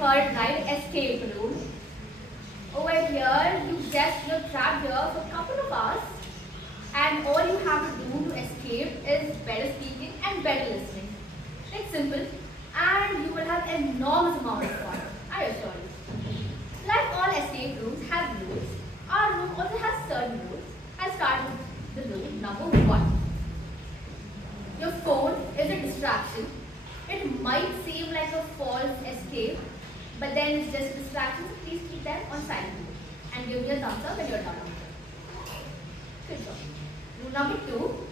heard right, escape room. Over here, you just trapped here for a couple of hours, and all you have to do to escape is better speaking and better listening. It's simple, and you will have enormous amount of fun, I assure you. Like all escape rooms have rules, our room also has certain rules. I'll start with the rule number 1. Your phone is a distraction. It might seem like a false escape, but then it's just a distraction, so please keep them on silent mode and give me a thumbs up when you're done. Good job. Rule number 2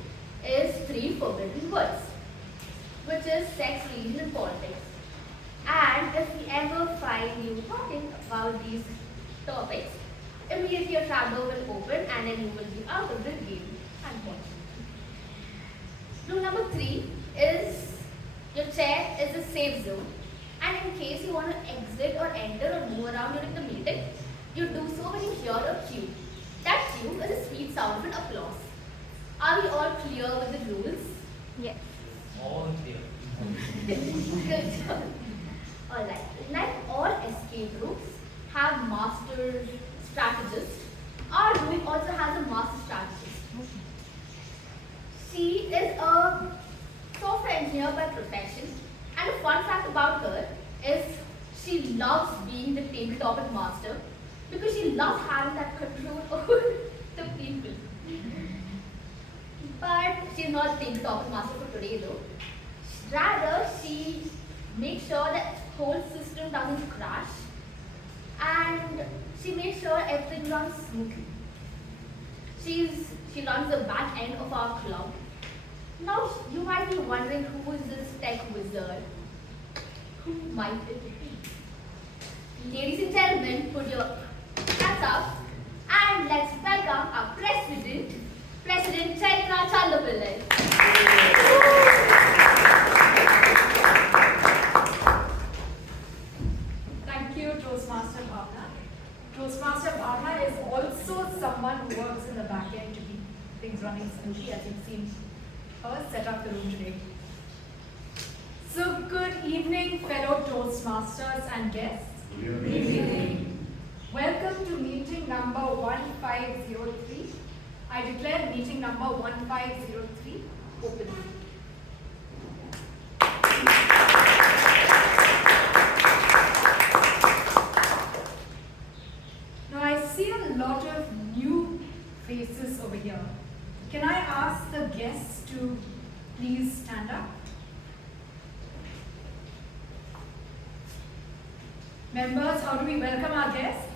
is 3 forbidden words, which is sex, religion, and politics. And if we ever find you talking about these topics, immediately your trapdoor will open and then you will be out of the game, unfortunately. Rule number 3 is your chair is a safe zone, and in case you want to exit or enter or move around during the meeting, you do so when you hear a cue. That cue is a sweet sound of an applause. Are we all clear with the rules? Yes. All clear. Good job. Alright, like all escape rooms have master strategists, our room also has a master strategist. She is a software engineer by profession, and a fun fact about her is she loves being the table topic master because she loves having that control over the people. But she's not the table topic master for today though. Rather, she makes sure that whole system doesn't crash, and she makes sure everything runs smoothly. She runs the back end of our club. Now, you might be wondering who is this tech wizard? Who might it be? Ladies and gentlemen, put your hands up and let's welcome our President Chaitra Chandapillai. Thank you, Toastmaster Bhavana. Toastmaster Bhavana is also someone who works in the back end to keep things running smoothly, as you've seen her set up the room today. So, good evening, fellow Toastmasters and guests. Good evening. Welcome to meeting number 1503. I declare meeting number 1503 open. Now I see a lot of new faces over here. Can I ask the guests to please stand up? Members, how do we welcome our guests?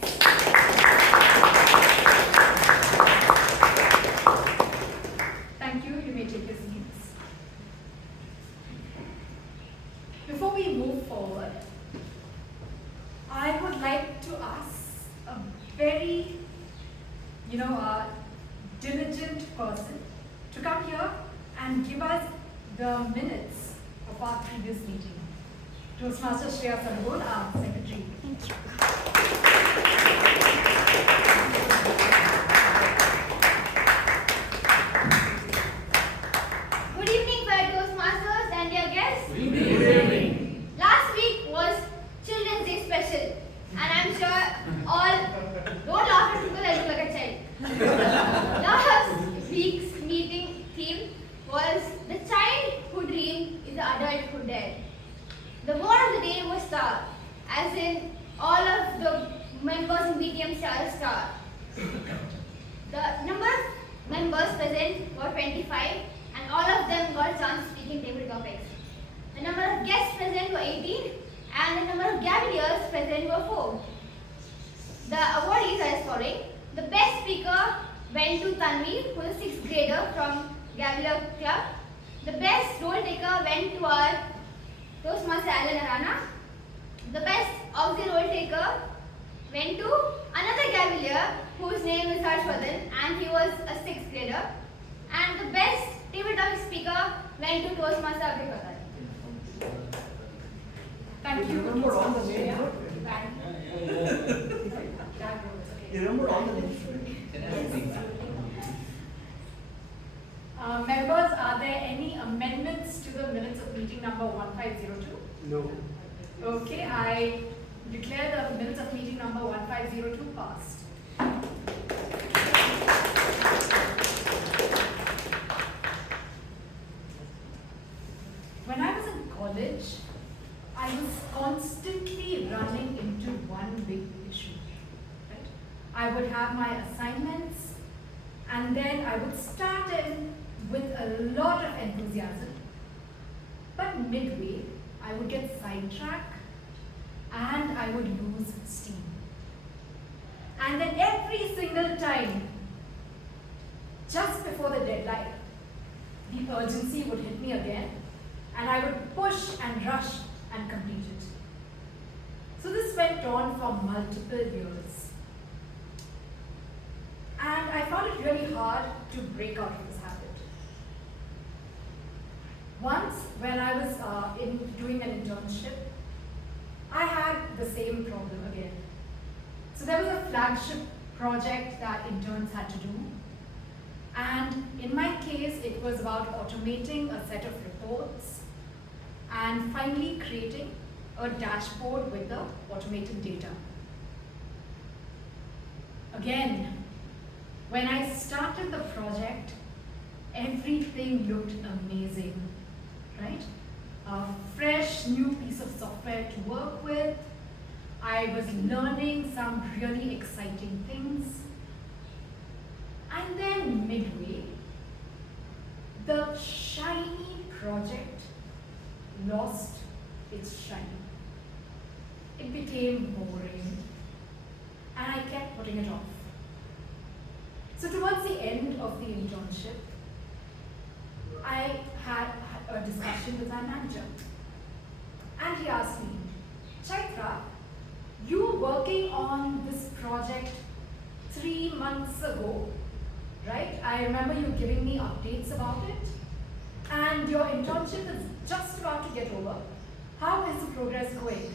Thank you. You may take your seats. Before we move forward, I would like to ask a very, diligent person to come here and give us the minutes of our previous meeting. Toastmaster Shreya Sanbol, our secretary. Thank you. Good evening, fellow Toastmasters and dear guests. Good evening. Last week was Children's Day special, and I'm sure all don't laugh at me because I look like a child. Last week's meeting theme was the child who dreamed is the adult who dared. The word of the day was star, as in all of the members in BTM share a star. The number of members present were 25, and all of them got a chance to speak in table topics. The number of guests present were 18, and the number of Gavaliers present were 4. The awardees are as following. The best speaker went to Tanvi, who is a 6th grader from Gavalier Club. The best role taker went to our Toastmaster Alan Arana. The best auxiliary role taker went to another Gavalier whose name is Sitanshuratan, and he was a 6th grader. And the best table topic speaker went to Toastmaster Amrith. Thank you. Remember all the names? You remember all the names? Members, are there any amendments to the minutes of meeting number 1502? No. Okay, I declare the minutes of meeting number 1502 passed. When I was in college, I was constantly running into one big issue. Right? I would have my assignments, and then I would start in with a lot of enthusiasm, but midway, I would get sidetracked and I would lose steam. And then every single time, just before the deadline, the urgency would hit me again, and I would push and rush and complete it. So this went on for multiple years. And I found it really hard to break out of this habit. Once, when I was doing an internship, I had the same problem again. So there was a flagship project that interns had to do. And in my case, it was about automating a set of reports and finally creating a dashboard with the automated data. Again, when I started the project, everything looked amazing, right? A fresh new piece of software to work with. I was learning some really exciting things. And then midway, the shiny project lost its shine. It became boring, and I kept putting it off. So towards the end of the internship, I had a discussion with my manager. And he asked me, Chaitra, you were working on this project 3 months ago, right? I remember you giving me updates about it. And your internship is just about to get over. How is the progress going?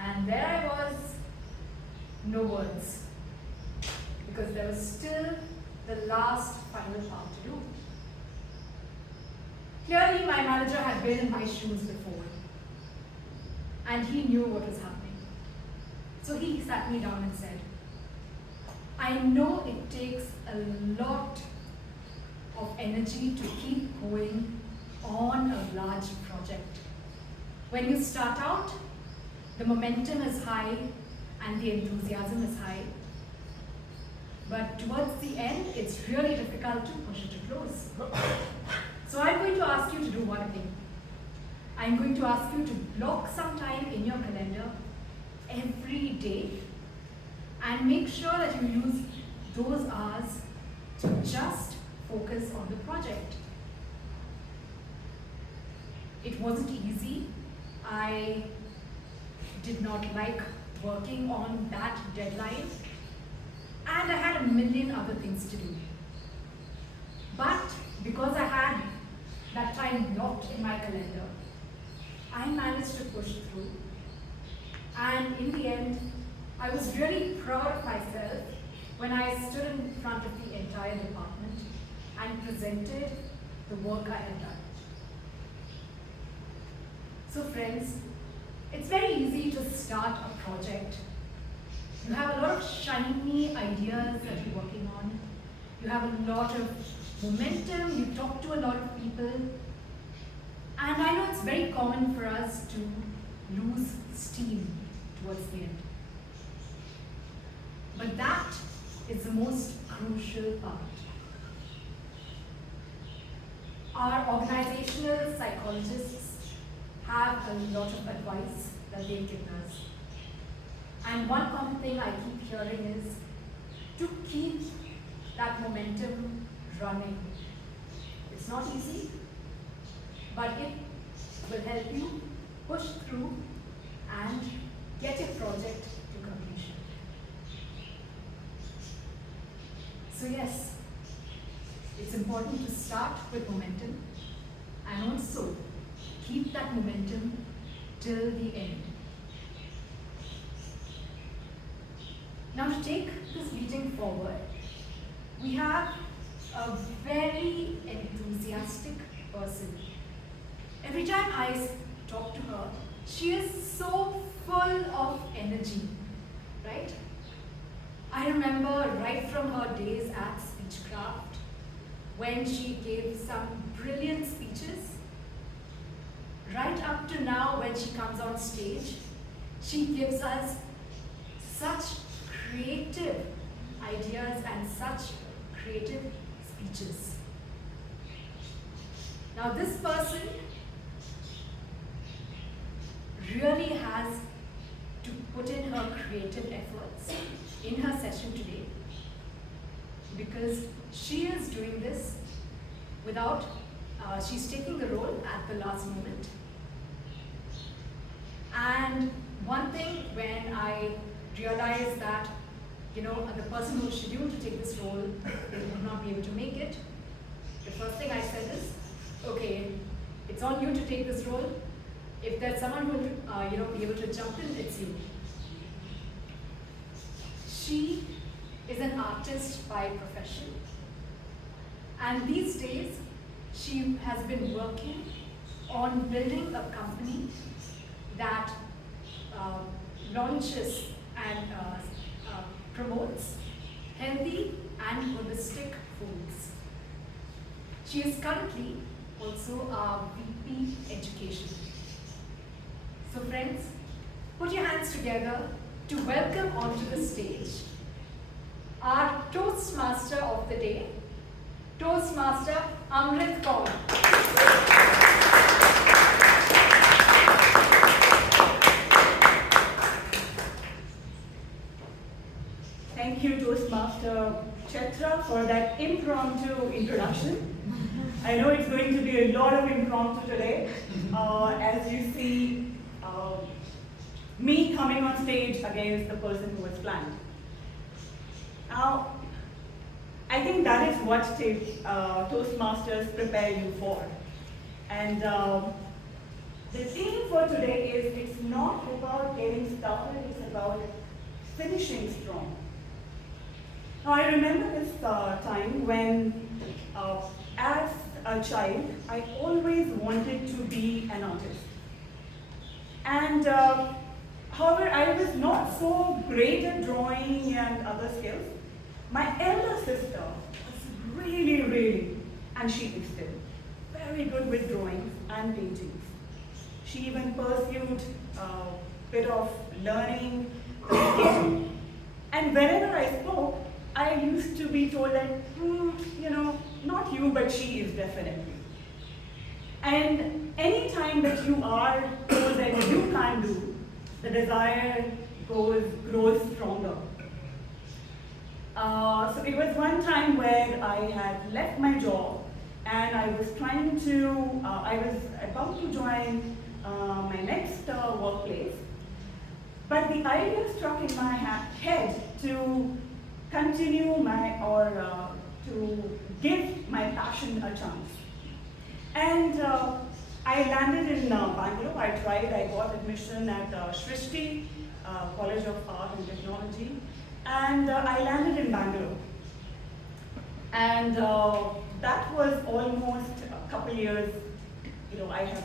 And there I was, no words. Because there was still the last final part to do. Clearly, my manager had been in my shoes before, and he knew what was happening. So he sat me down and said, I know it takes a lot of energy to keep going on a large project. When you start out, the momentum is high and the enthusiasm is high. But towards the end, it's really difficult to push it to close. So I'm going to ask you to do one thing. I'm going to ask you to block some time in your calendar every day and make sure that you use those hours to just focus on the project. It wasn't easy. I did not like working on that deadline, and I had a million other things to do. But because I had that time blocked in my calendar, I managed to push through. And in the end, I was really proud of myself when I stood in front of the entire department and presented the work I had done. So friends, it's very easy to start a project. You have a lot of shiny ideas that you're working on. You have a lot of momentum, you talk to a lot of people. And I know it's very common for us to lose steam towards the end. But that is the most crucial part. Our organizational psychologists have a lot of advice that they've given us. And one common thing I keep hearing is to keep that momentum running. It's not easy, but it will help you push through and get your project to completion. So yes, it's important to start with momentum and also keep that momentum till the end. Now to take this meeting forward, we have a very enthusiastic person. Every time I talk to her, she is so full of energy, right? I remember right from her days at Speechcraft when she gave some brilliant speeches, right up to now when she comes on stage, she gives us such creative ideas and such creative speeches. Now this person really has to put in her creative efforts in her session today because she is doing this without, she's taking the role at the last moment. And one thing when I realized that, you know, the person who was scheduled to take this role would not be able to make it, the first thing I said is, okay, it's on you to take this role. If there's someone who will, you know, be able to jump in, it's you. She is an artist by profession, and these days she has been working on building a company that launches and promotes healthy and holistic foods. She is currently also a VP Education. So friends, put your hands together to welcome onto the stage our Toastmaster of the day, Toastmaster Amrith Kaur. Thank you, Toastmaster Chaitra, for that impromptu introduction. I know it's going to be a lot of impromptu today. As you see, me coming on stage against the person who was planned. Now, I think that is what Toastmasters prepare you for. And the theme for today is, it's not about getting started, it's about finishing strong. Now, I remember this time when, as a child, I always wanted to be an artist. And however, I was not so great at drawing and other skills. My elder sister was really, and she is still very good with drawings and paintings. She even pursued a bit of learning the skill. And whenever I spoke, I used to be told that, you know, not you, but she is definitely. And any time that you are told that you can't do, the desire grows stronger. So it was one time where I had left my job and I was I was about to join my next workplace. But the idea struck in my head to continue to give my passion a chance. And I landed in Bangalore. I got admission at Shetty, College of Art and Technology. And I landed in Bangalore. And that was almost a couple years, you know, I had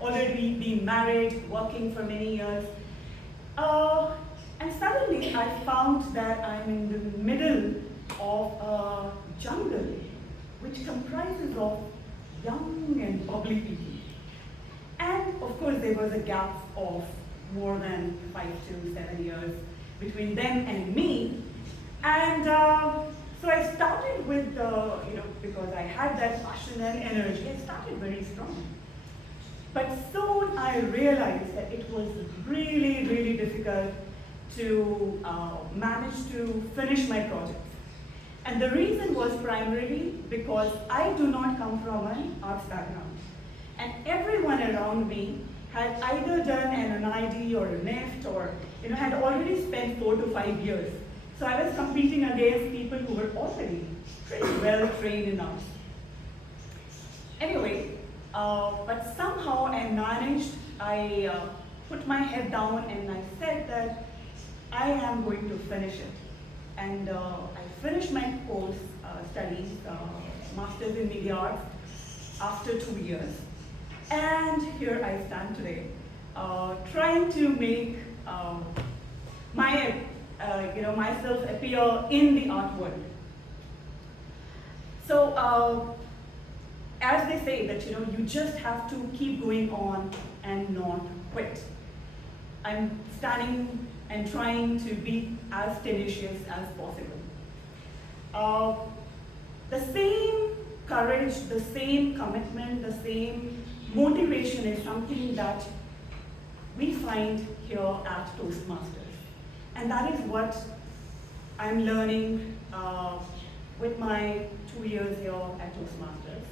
already been married, working for many years. And suddenly I found that I'm in the middle of a jungle, which comprises of young and bubbly people. And of course there was a gap of more than 5 to 7 years between them and me. And so I started with, you know, because I had that passion and energy, I started very strong. But soon I realized that it was really difficult to manage to finish my project. And the reason was primarily because I do not come from an arts background. And everyone around me had either done an NID or a NIFT or, you know, had already spent 4 to 5 years. So I was competing against people who were already pretty well trained in arts. Anyway, but somehow I managed, I put my head down and I said that I am going to finish it. And I finished my course studies, Masters in Media Arts, after 2 years. And here I stand today. trying to make myself appear in the art world. So, as they say that you just have to keep going on and not quit. I'm standing and trying to be as tenacious as possible. The same courage, the same commitment, the same motivation is something that we find here at Toastmasters. And that is what I'm learning with my 2 years here at Toastmasters.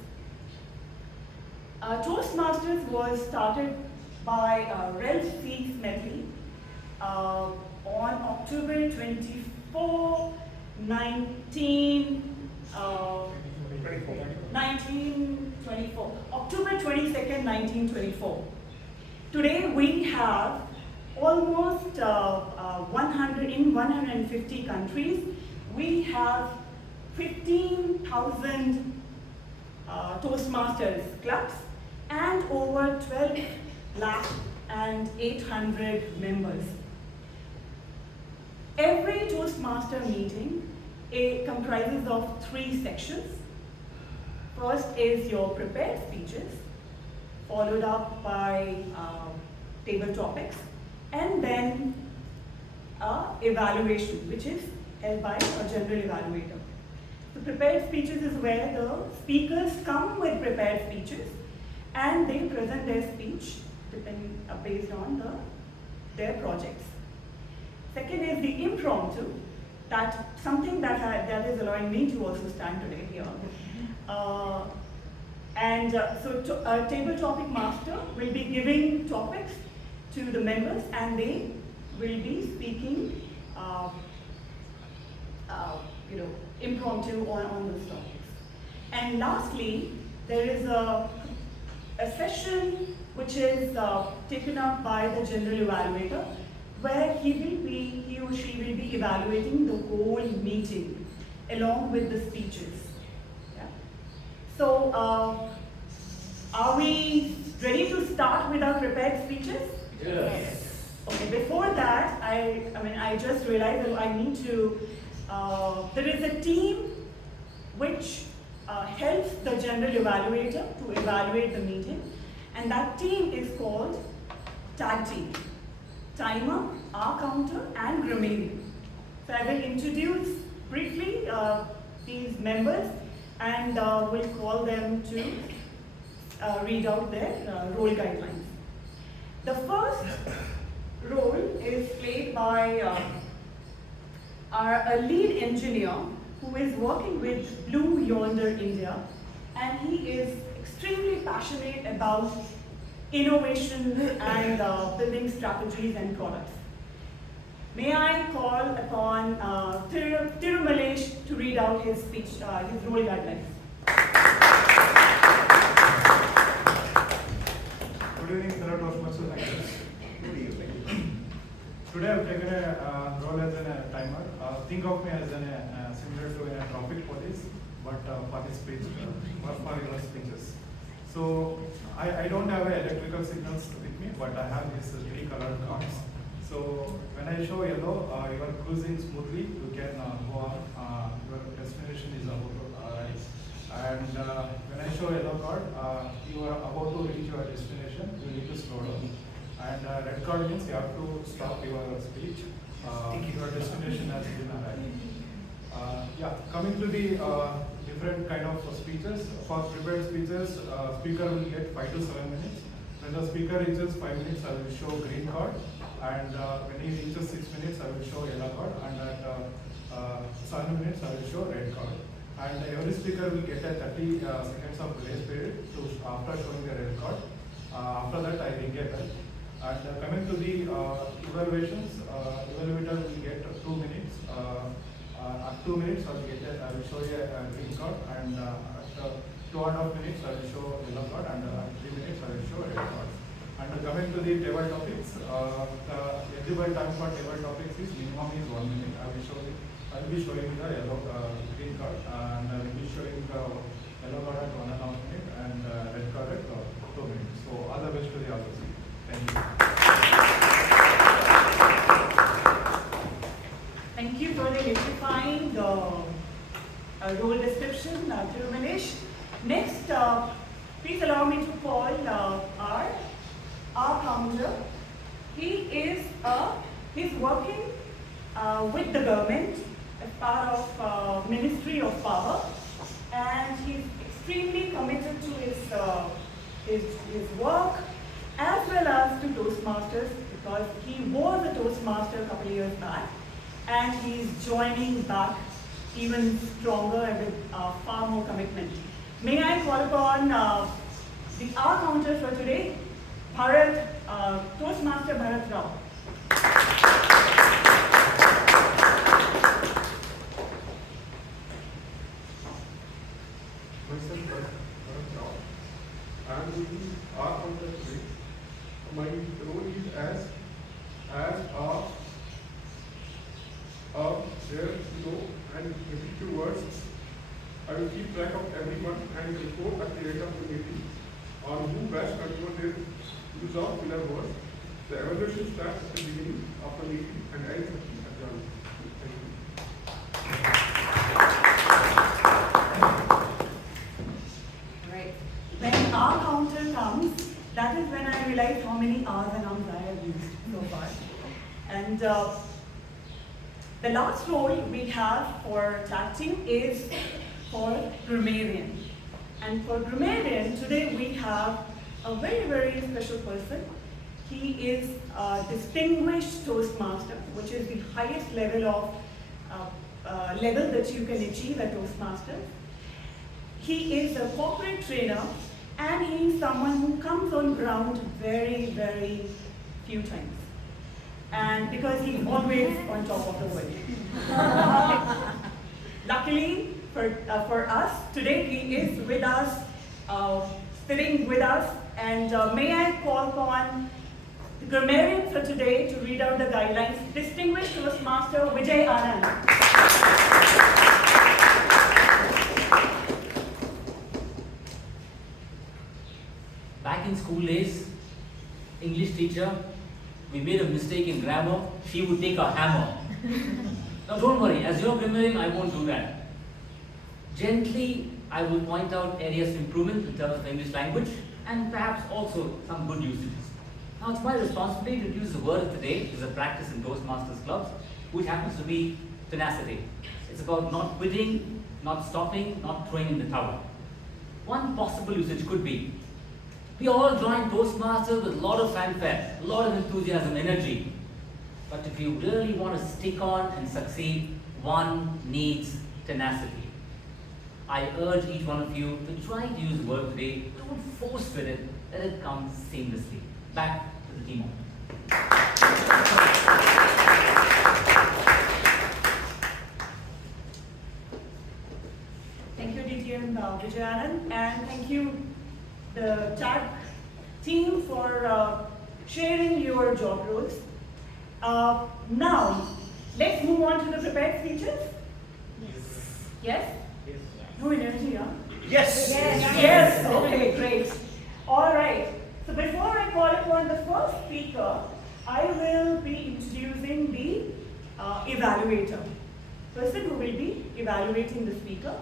Toastmasters was started by Ralph C. Smitha on October 24, 1924. October 22nd, 1924. Today we have almost 150 countries. We have 15,000 Toastmasters clubs and over 12 lakh and 800 members. Every Toastmaster meeting comprises of 3 sections. First is your prepared speeches, followed up by table topics, and then evaluation, which is held by a general evaluator. The prepared speeches is where the speakers come with prepared speeches and they present their speech based on their projects. Second is the impromptu, something that is allowing me to also stand today here. A table topic master will be giving topics to the members and they will be speaking impromptu on those topics. And lastly, there is a session which is taken up by the general evaluator, where he or she will be evaluating the whole meeting along with the speeches. Yeah. So, are we ready to start with our prepared speeches? Yes. Okay, before that, I just realized that I need to, there is a team which helps the general evaluator to evaluate the meeting, and that team is called tag team: timer, R-counter, and grammarian. So I will introduce briefly these members and will call them to read out their role guidelines. The first role is played by a lead engineer who is working with Blue Yonder India, and he is extremely passionate about innovation and building strategies and products. May I call upon Tirumalesh to read out his speech, his role guidelines. Good evening, fellow Toastmasters. Good evening. Today I've taken a role as a timer. Think of me as similar to a traffic police, but for his speech, for your speeches. So I don't have electrical signals with me, but I have these 3 colored cards. So when I show yellow, you are cruising smoothly. You can go on. Your destination is about to arrive. And when I show yellow card, you are about to reach your destination. You need to slow down. And red card means you have to stop your speech. Your destination has been arrived. Coming to the different kind of speeches. For prepared speeches, speaker will get 5 to 7 minutes. When the speaker reaches 5 minutes, I will show green card. And when he reaches 6 minutes, I will show yellow card. And at 7 minutes, I will show red card. And every speaker will get a 30 seconds of grace period after showing the red card. After that, I ring a bell. And coming to the evaluations, evaluator will get 2 minutes. At 2 minutes, I will show you a green card, and at 2.5 minutes, I will show yellow card, and at 3 minutes, I will show red card. And coming to the table topics, the eligible time for table topics is minimum is 1 minute. I will be showing the yellow green card, and I will be showing the yellow card at 1.5 minutes and red card at 2 minutes. So all the best to the others. Thank you. introduction, Tirumalesh. Next, please allow me to call our founder. He's working with the government as part of Ministry of Power, and he's extremely committed to his work as well as to Toastmasters, because he was a Toastmaster a couple of years back, and he's joining back even stronger and with far more commitment. May I call upon our counter for today, Toastmaster Bharath Rao. Myself, Bharath Rao. I am going to our counter today. My role is as there and repeat few words. I will keep track of everyone and report at the end of the meeting on who best converted use of filler words. The evaluation starts at the beginning of the meeting and ends at the adjournment. Thank you. Right. When our counter comes, that is when I realize how many R's and Ums I have used so far. And the last role we have for chat team is for grammarian. And for grammarian, today we have a very, very special person. He is a distinguished Toastmaster, which is the highest level of level that you can achieve at Toastmasters. He is a corporate trainer, and he is someone who comes on ground very, very few times. And because he's always on top of the world. Luckily for us, today he is with us, sitting with us, and may I call upon the grammarian for today to read out the guidelines, distinguished Toastmaster Vijay Anand. Back in school days, English teacher, we made a mistake in grammar, she would take a hammer. Now don't worry, as you're grammarian, I won't do that. Gently, I will point out areas of improvement in terms of the English language and perhaps also some good usages. Now it's my responsibility to use the word of the day as a practice in Toastmasters clubs, which happens to be tenacity. It's about not quitting, not stopping, not throwing in the towel. One possible usage could be, we all join Toastmasters with a lot of fanfare, a lot of enthusiasm, energy. But if you really want to stick on and succeed, one needs tenacity. I urge each one of you to try to use the word today. Don't force fit it, let it come seamlessly. Back to the team. Thank you, DT and Vijayan, and thank you, the chat team, for sharing your job roles. Now, let's move on to the prepared speeches. Yes? Yes? No energy, huh? Yes! Yes! Okay, great. All right. So before I call upon the first speaker, I will be introducing the evaluator. Person who will be evaluating the speaker.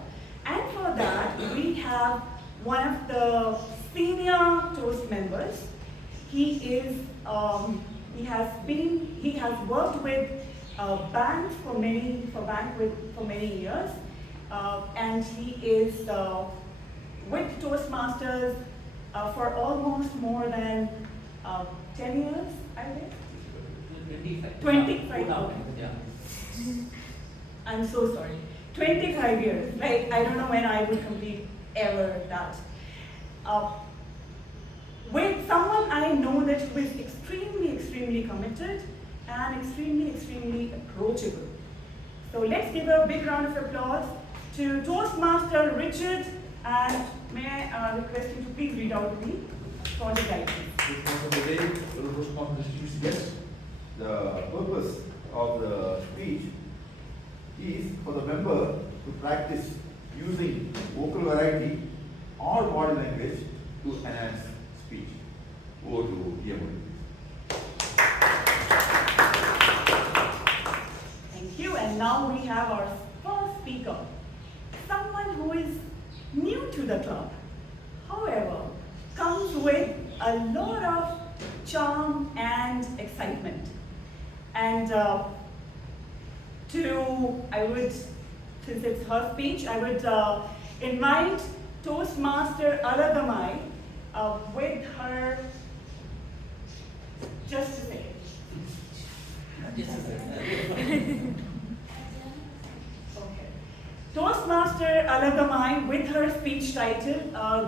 And for that, we have one of the senior Toast members. He has worked with banks for many years, and he is with Toastmasters for almost more than 10 years, I think. 25. Okay. Yeah. I'm so sorry. 25 years. Like, I don't know when I would complete ever that. With someone I know that who is extremely committed and extremely approachable. So let's give a big round of applause to Toastmaster Richard, and may I request you to please read out the project guidelines. For the day, the Toastmasters yes. The purpose of the speech is for the member to practice using vocal variety or body language to enhance speech. Over to PM. Thank you. And now we have our first speaker, someone who is the club, however, comes with a lot of charm and excitement. And since it's her speech, I would invite Toastmaster Alagammai with her, just a second. Okay. Toastmaster Alagammai with her speech title,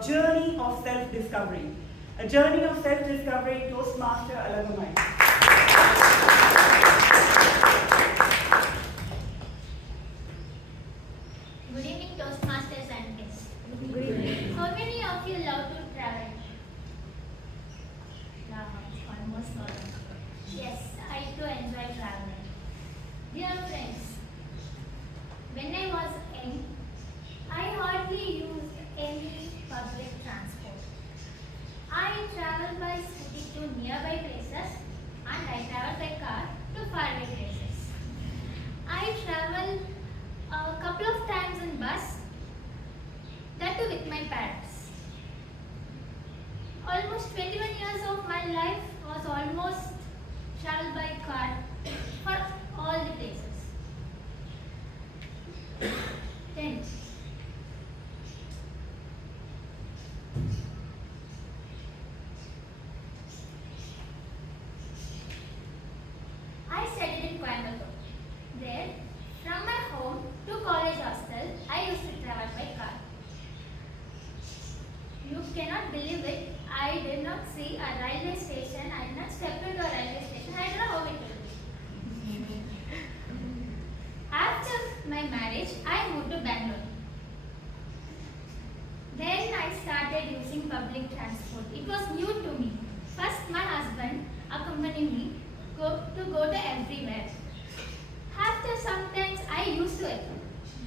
Journey of Self-Discovery. A Journey of Self-Discovery, Toastmaster Alagammai. Good evening, Toastmasters and guests. Good evening. How many of you love to travel? Almost all. Yes, I too enjoy traveling. Dear friends, when I was young, I hardly used any public transport. I traveled by scooty to nearby places and I traveled by car to faraway places. I traveled a couple of times in bus, that too with my parents. Almost 21 years of my life was almost traveled by car for all the places. Then, I studied in Coimbatore. There, from my home to college hostel, I used to travel by car. You cannot believe it, I did not see a railway station, I did not step into a railway station, I don't know how it will be. After my marriage, I moved to Bangalore. Then I started using public transport. It was new to me. First, my husband accompanied me to go to everywhere. After sometimes I used to it,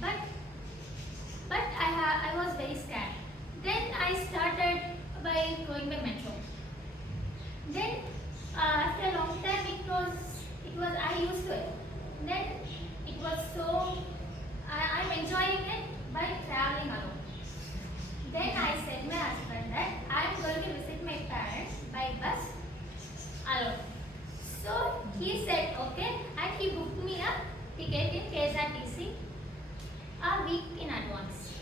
but I was very scared. Then I started by going by metro. Then after a long time it was I used to it. Then it was so I'm enjoying it by traveling alone. Then I said my husband that I am going to visit my parents by bus alone. So he said okay, and he booked me a ticket in KSRTC a week in advance.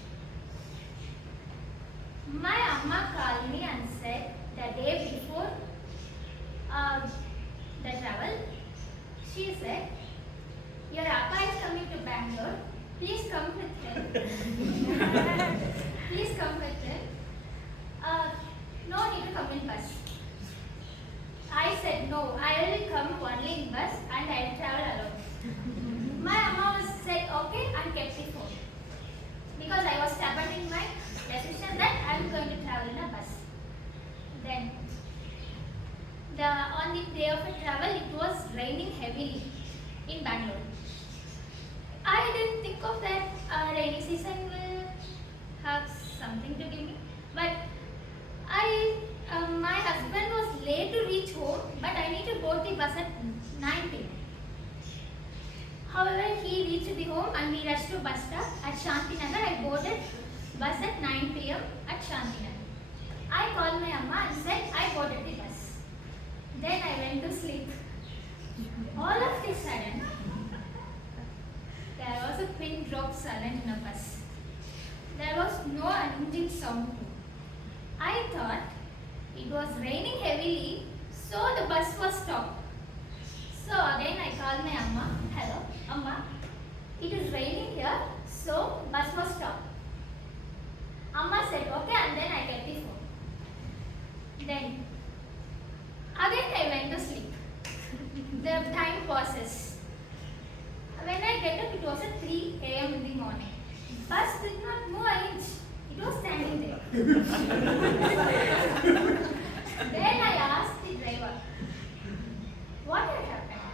My amma called me and said the day before the travel, she said, your appa is coming to Bangalore, please come with him. Please come with him. No need to come in bus. I said no, I will come only in bus and I will travel alone. My amma said okay and kept the phone. Because I was stubborn in my decision that I am going to travel in a bus. Then, on the day of the travel, it was raining heavily in Bangalore. I didn't think of that rainy season will have something to give me. But my husband was late to reach home, but I need to board the bus at 9 p.m. However, he reached the home and we rushed to bus stop at Shantinagar. I boarded bus at 9 p.m. at Shantinagar. I called my amma and said I boarded the bus. Then I went to sleep. All of a sudden, there was a pin drop silent in a bus. There was no engine sound. I thought it was raining heavily, so the bus was stopped. So again I called my amma. Hello, amma. It is raining here, so bus was stopped. Amma said okay, and then I kept the phone. Then again I went to sleep. The time passes. When I get up, it was at 3 a.m. in the morning. Bus did not move an inch. It was standing there. Then I asked the driver, what had happened?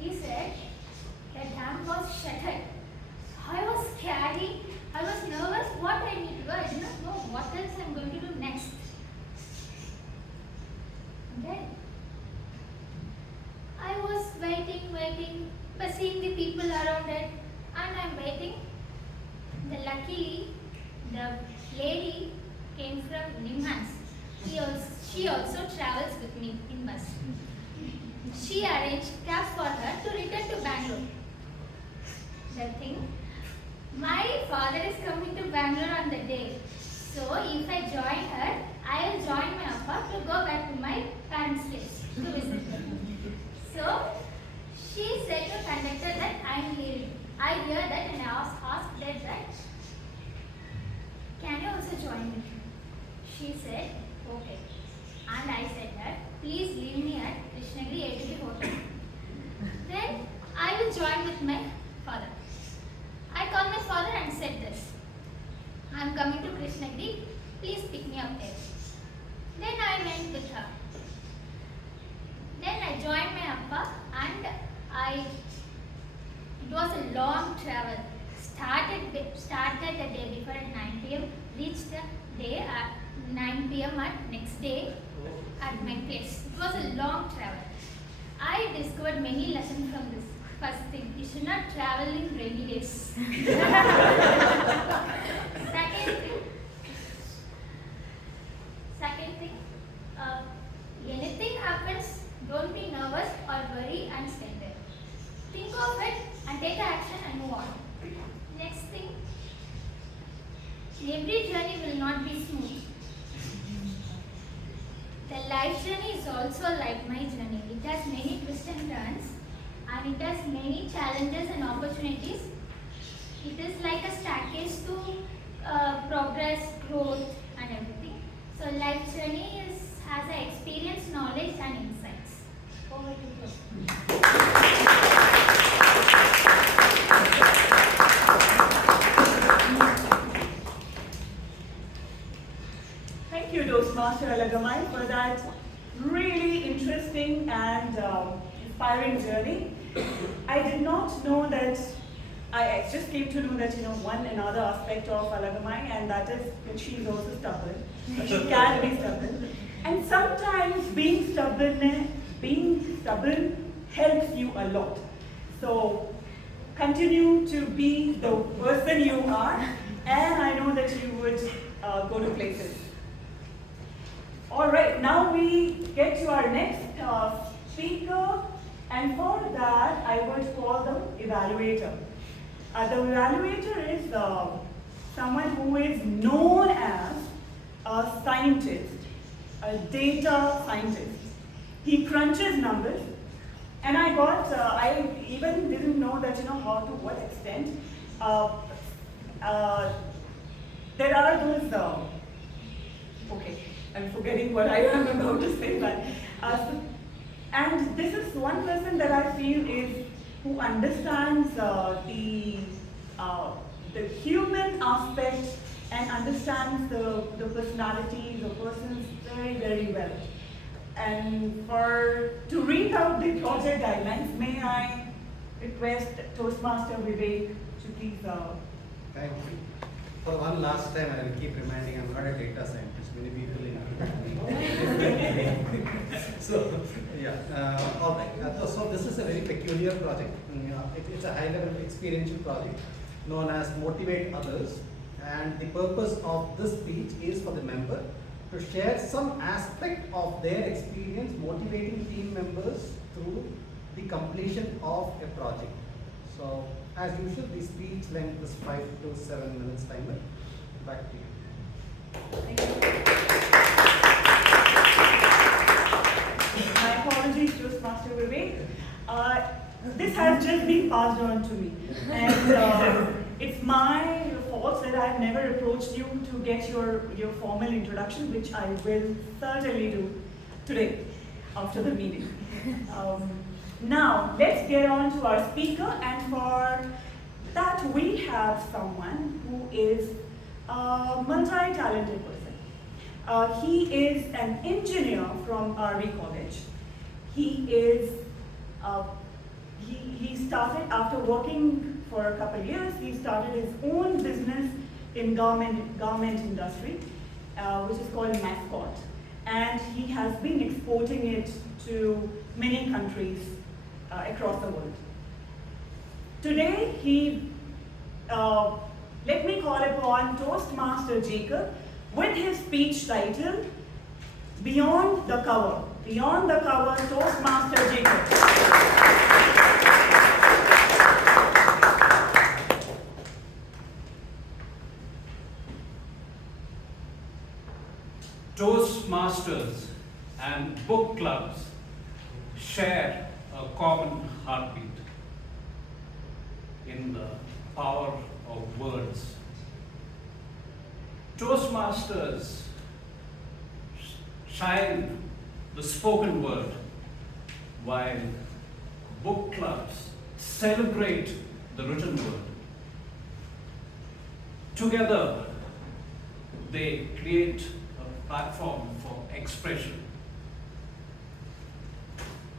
He said, the dam was shattered. I was scared. I was nervous what I need to do. I did not know what else I am going to do next. Then I was waiting, but seeing the people around it, and I'm waiting. Luckily, the lady came from Nimhans. She also travels with me in bus. She arranged cabs for her to return to Bangalore. The thing, my father is coming to Bangalore on the day. So if I join her, I will join my appa to go back to my parents' place to visit them. So she said to conductor that I am leaving. I hear that and I asked that can you also join me? She said okay. And I said that please leave me at Krishnagiri ATP Hotel. Then I will join with my father. I called my father and said this. I am coming to Krishnagiri, please pick me up there. Then I went with her. Then I joined my appa and it was a long travel. Started the day before at 9 p.m. Reached the day at 9 p.m. at next day at my place. It was a long travel. I discovered many lessons from this. First thing, you should not travel in rainy days. Second thing, anything happens, don't be nervous or worry and stand there. Think of it and take action and move on. Next thing, every journey will not be smooth. The life journey is also like my journey. It has many twists and turns and it has many challenges and opportunities. It is like a staircase to progress, growth and everything. So life journey has an experience, knowledge and insights. Over to you. Thank you, Toastmaster Alagammai, for that really interesting and inspiring journey. I did not know that, I just came to know that, one another aspect of Alagammai, and that is that she is also stubborn. She can be stubborn. And sometimes being stubborn helps you a lot. So continue to be the person you are, and I know that you would go to places. All right, now we get to our next speaker, and for that I would call the evaluator. The evaluator is someone who is known as a scientist, a data scientist. He crunches numbers, and I even didn't know that, how to what extent. There are those, okay, I'm forgetting what I am about to say, but, and this is one person that I feel is who understands the human aspect and understands the personalities of persons very, very well. And to read out the project guidelines, may I request Toastmaster Vivek to please. Thank you. For one last time, I will keep reminding I'm not a data scientist. Many people interpret me. So, yeah, all right. So this is a very peculiar project. It's a high-level experiential project known as Motivate Others. And the purpose of this speech is for the member to share some aspect of their experience motivating team members through the completion of a project. So, as usual, the speech length is 5 to 7 minutes timer. Back to you. Thank you. My apologies, Toastmaster Vivek. This has just been passed on to me. And it's my fault that I've never approached you to get your formal introduction, which I will certainly do today after the meeting. Now, let's get on to our speaker, and for that we have someone who is a multi-talented person. He is an engineer from RV College. He started, after working for a couple of years, he started his own business in garment industry, which is called Mascot. And he has been exporting it to many countries across the world. Today, he let me call upon Toastmaster Jacob with his speech title, Beyond the Cover. Beyond the Cover, Toastmaster Jacob. Toastmasters and book clubs share a common heartbeat in the power of words. Toastmasters shine the spoken word, while book clubs celebrate the written word. Together, they create a platform for expression.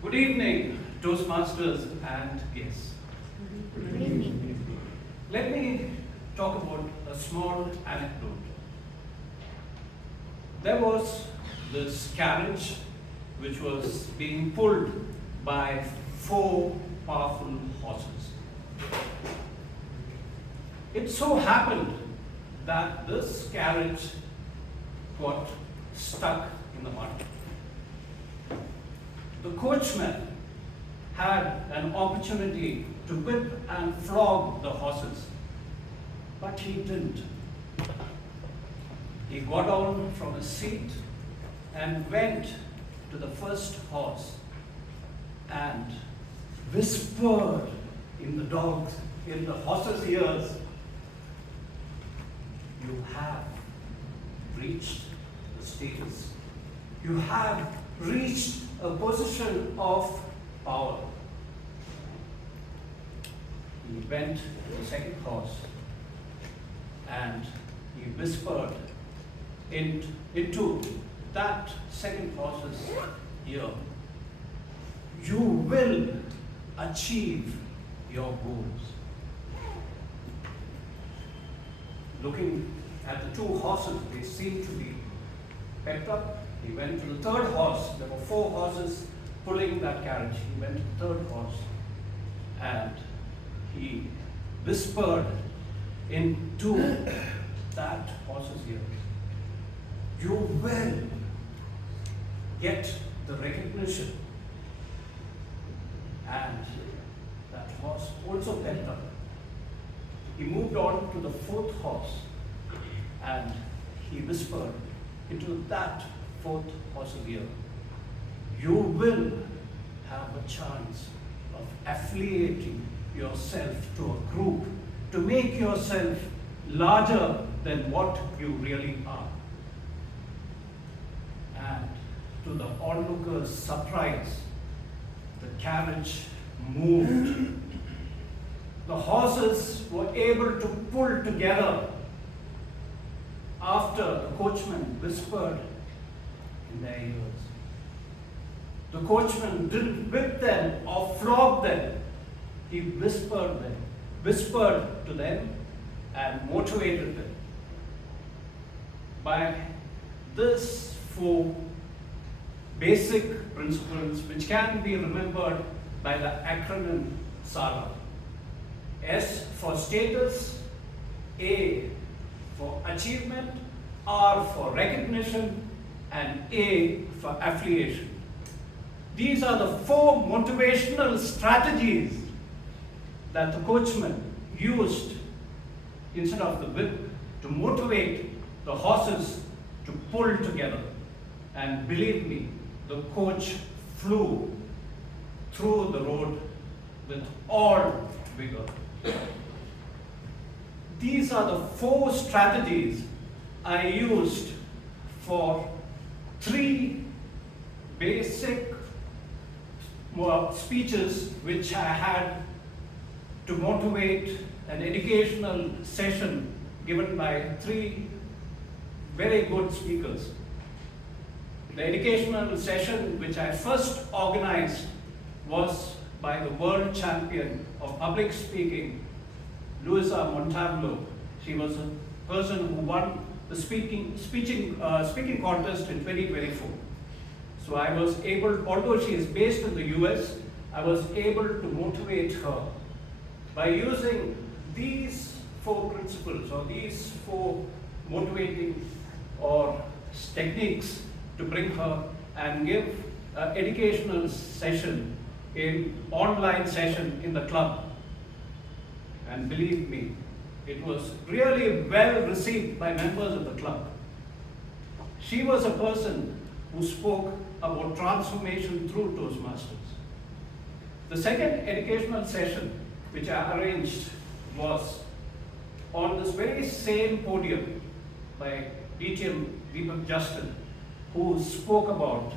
Good evening, Toastmasters and guests. Good evening. Let me talk about a small anecdote. There was this carriage which was being pulled by 4 powerful horses. It so happened that this carriage got stuck in the mud. The coachman had an opportunity to whip and flog the horses, but he didn't. He got down from his seat and went to the first horse and whispered in the horse's ears, "You have reached the status. You have reached a position of power." He went to the second horse and he whispered into that second horse's ear, "You will achieve your goals." Looking at the 2 horses, they seemed to be pepped up. He went to the third horse. There were 4 horses pulling that carriage. He went to the third horse and he whispered into that horse's ear, "You will get the recognition." And that horse also pepped up. He moved on to the 4th horse and he whispered into that 4th horse's ear, "You will have a chance of affiliating yourself to a group to make yourself larger than what you really are." And to the onlookers' surprise, the carriage moved. The horses were able to pull together after the coachman whispered in their ears. The coachman didn't whip them or flog them. He whispered to them and motivated them. By this 4 basic principles which can be remembered by the acronym SARA. S for status, A for achievement, R for recognition, and A for affiliation. These are the 4 motivational strategies that the coachman used instead of the whip to motivate the horses to pull together. And believe me, the coach flew through the road with all vigor. These are the 4 strategies I used for 3 basic speeches which I had to motivate an educational session given by 3 very good speakers. The educational session which I first organized was by the world champion of public speaking, Luisa Montalvo. She was a person who won the speaking contest in 2024. So I was able, although she is based in the US, I was able to motivate her by using these four principles or these four motivating or techniques to bring her and give an educational session online session in the club. And believe me, it was really well received by members of the club. She was a person who spoke about transformation through Toastmasters. The second educational session which I arranged was on this very same podium by DTM Justin, who spoke about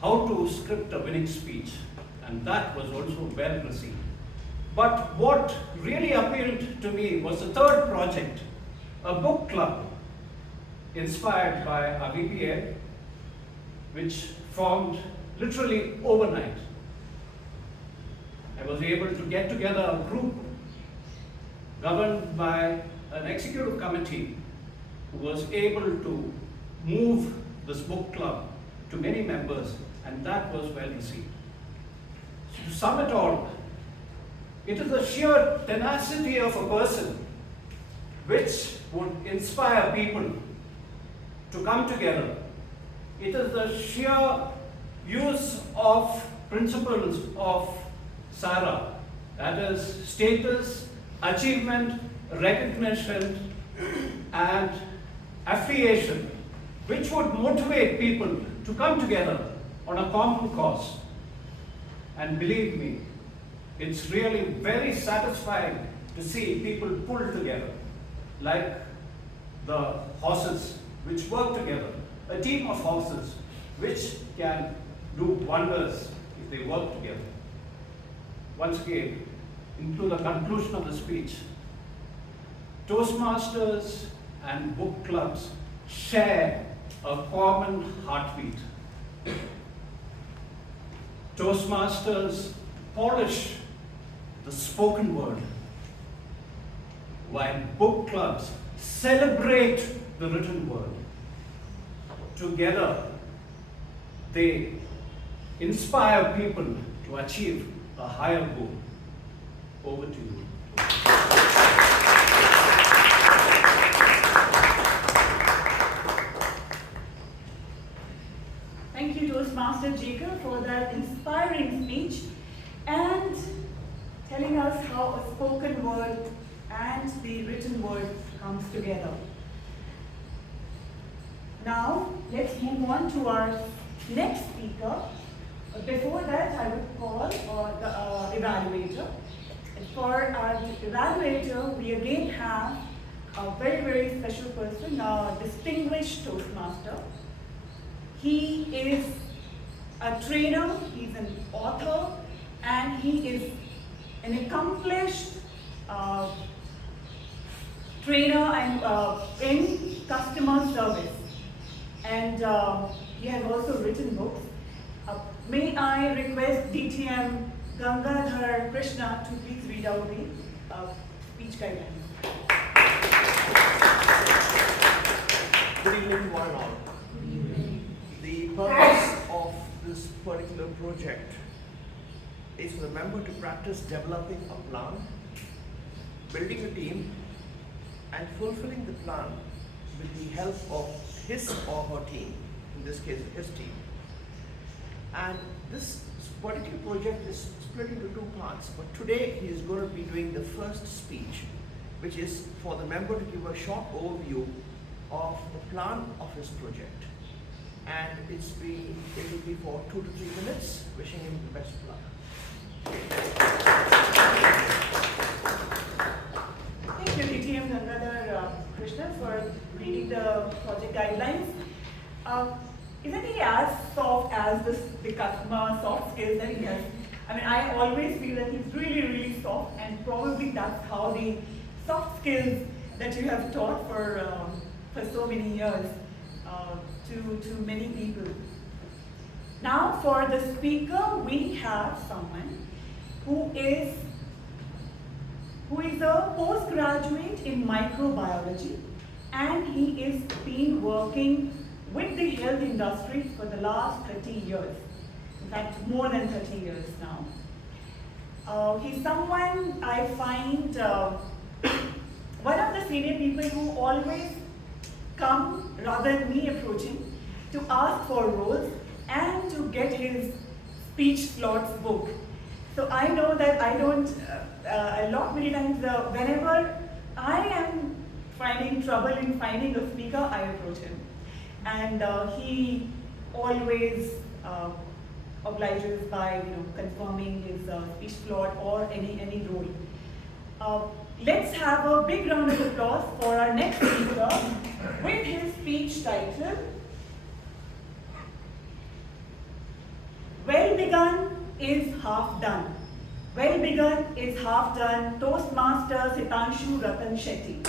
how to script a winning speech, and that was also well received. But what really appealed to me was the third project, a book club inspired by a VPA, which formed literally overnight. I was able to get together a group governed by an executive committee who was able to move this book club to many members, and that was well received. So to sum it all, it is the sheer tenacity of a person which would inspire people to come together. It is the sheer use of principles of SARA, that is status, achievement, recognition, and affiliation, which would motivate people to come together on a common cause. And believe me, it's really very satisfying to see people pull together, like the horses which work together, a team of horses which can do wonders if they work together. Once again, into the conclusion of the speech, Toastmasters and book clubs share a common heartbeat. Toastmasters polish the spoken word, while book clubs celebrate the written word. Together, they inspire people to achieve a higher goal. Over to you. Thank you, Toastmaster Jacob, for that inspiring speech and telling us how a spoken word and the written word comes together. Now, let's move on to our next speaker. Before that, I would call the evaluator. For our evaluator, we again have a very, very special person, a distinguished Toastmaster. He is a trainer, he's an author, and he is an accomplished trainer and in customer service. And he has also written books. May I request DTM Gangaadhar Krishna to please read out the speech guidelines. Good evening, one and all. The purpose of this particular project is for the member to practice developing a plan, building a team, and fulfilling the plan with the help of his or her team, in this case his team. And this particular project is split into two parts, but today he is going to be doing the first speech, which is for the member to give a short overview of the plan of his project. And it will be for 2 to 3 minutes, wishing him the best of luck. Thank you, DTM Gangaadhar Krishna, for reading the project guidelines. Isn't he as soft as the customer soft skills that he has? I mean, I always feel that he's really, really soft, and probably that's how the soft skills that you have taught for so many years to many people. Now, for the speaker, we have someone who is a postgraduate in microbiology, and he is been working with the health industry for the last 30 years. In fact, more than 30 years now. He's someone I find one of the senior people who always come rather than me approaching to ask for roles and to get his speech slots booked. So I know that I don't, many times whenever I am finding trouble in finding a speaker, I approach him. And he always obliges by confirming his speech slot or any role. Let's have a big round of applause for our next speaker with his speech title, Well Begun is Half Done. Well Begun is Half Done, Toastmaster Sitanshuratan Shetty.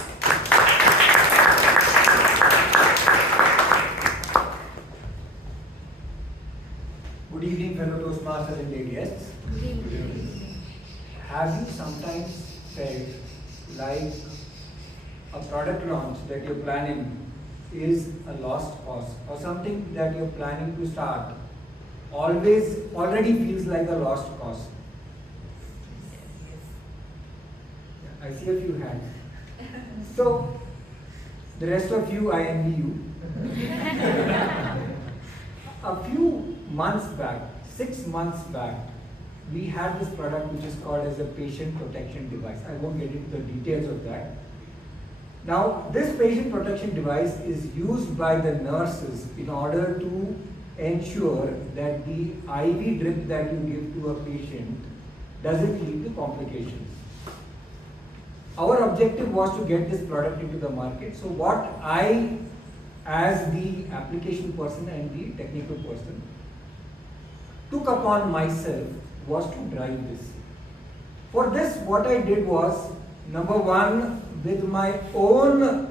Good evening, fellow Toastmasters and lady guests. Good evening. Have you sometimes felt like a product launch that you're planning is a lost cause, or something that you're planning to start already feels like a lost cause? I see a few hands. So, the rest of you, I envy you. A few months back, 6 months back, we had this product which is called as a patient protection device. I won't get into the details of that. Now, this patient protection device is used by the nurses in order to ensure that the IV drip that you give to a patient doesn't lead to complications. Our objective was to get this product into the market. So what I, as the application person and the technical person, took upon myself was to drive this. For this, what I did was, number one, with my own,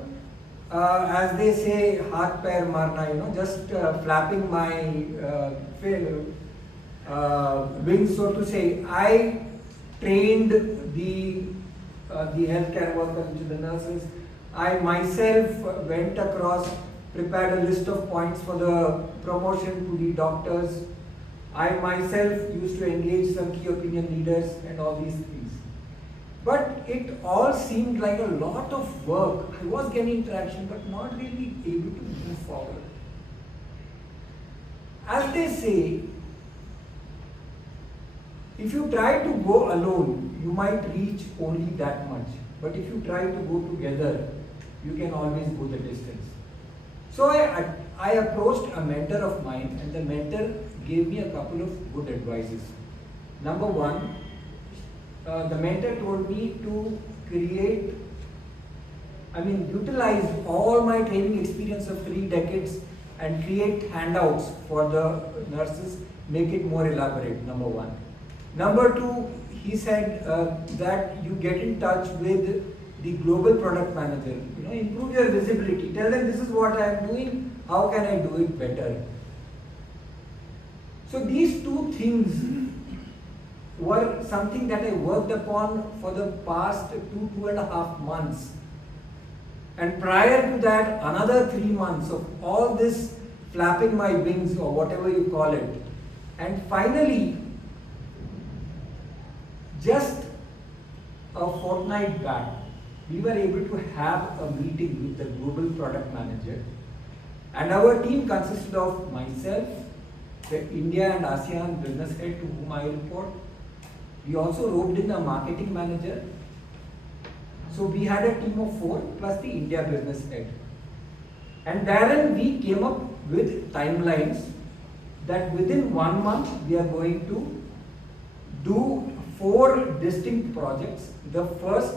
as they say, haath pair marna, just flapping my wings, so to say, I trained the healthcare workers, which is the nurses. I myself went across, prepared a list of points for the promotion to the doctors. I myself used to engage some key opinion leaders and all these things. But it all seemed like a lot of work. I was getting traction, but not really able to move forward. As they say, if you try to go alone, you might reach only that much. But if you try to go together, you can always go the distance. So I approached a mentor of mine, and the mentor gave me a couple of good advices. Number one, the mentor told me to utilize all my training experience of 3 decades and create handouts for the nurses, make it more elaborate, number one. Number two, he said that you get in touch with the global product manager, improve your visibility, tell them this is what I am doing, how can I do it better? So these two things were something that I worked upon for the past 2.5 months. And prior to that, another 3 months of all this flapping my wings or whatever you call it. And finally, just a fortnight back, we were able to have a meeting with the global product manager. And our team consisted of myself, the India and ASEAN business head to whom I report. We also roped in a marketing manager. So we had a team of 4 plus the India business head. And therein we came up with timelines that within 1 month we are going to do 4 distinct projects. The first,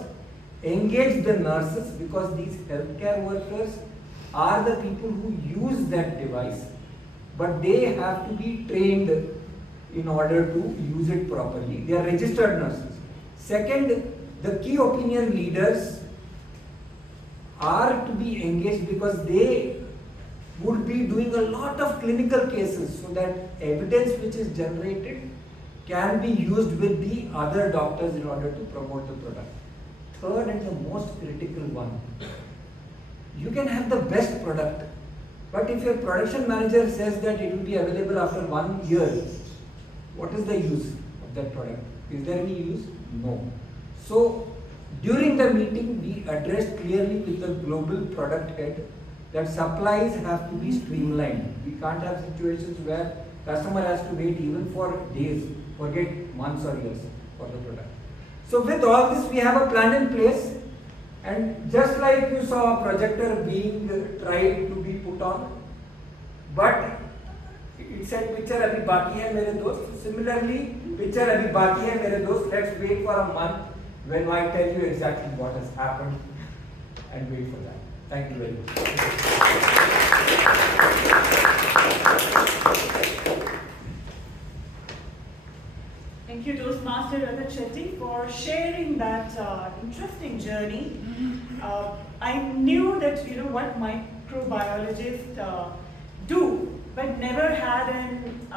engage the nurses, because these healthcare workers are the people who use that device, but they have to be trained in order to use it properly. They are registered nurses. Second, the key opinion leaders are to be engaged because they would be doing a lot of clinical cases so that evidence which is generated can be used with the other doctors in order to promote the product. Third and the most critical one, you can have the best product, but if your production manager says that it will be available after 1 year, what is the use of that product? Is there any use? No. So During the meeting, we addressed clearly with the global product head that supplies have to be streamlined. We can't have situations where customer has to wait even for days, forget months or years for the product. So with all this, we have a plan in place, and just like you saw a projector being tried to be put on, but it said picture abhi baki hai mere dost. Similarly, picture abhi baki hai mere dost. Let's wait for a month when I tell you exactly what has happened, and wait for that. Thank you very much. Thank you, Toastmaster Shetty, for sharing that interesting journey. I knew that what microbiologists do, but never had an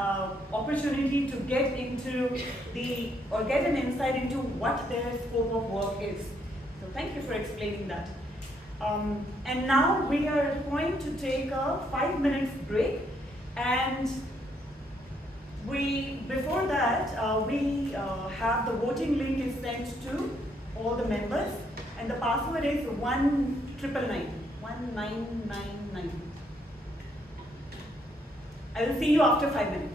opportunity to get into get an insight into what their scope of work is. So thank you for explaining that. And now we are going to take a 5 minutes break, and before that, we have the voting link is sent to all the members, and the password is 1999. I will see you after 5 minutes.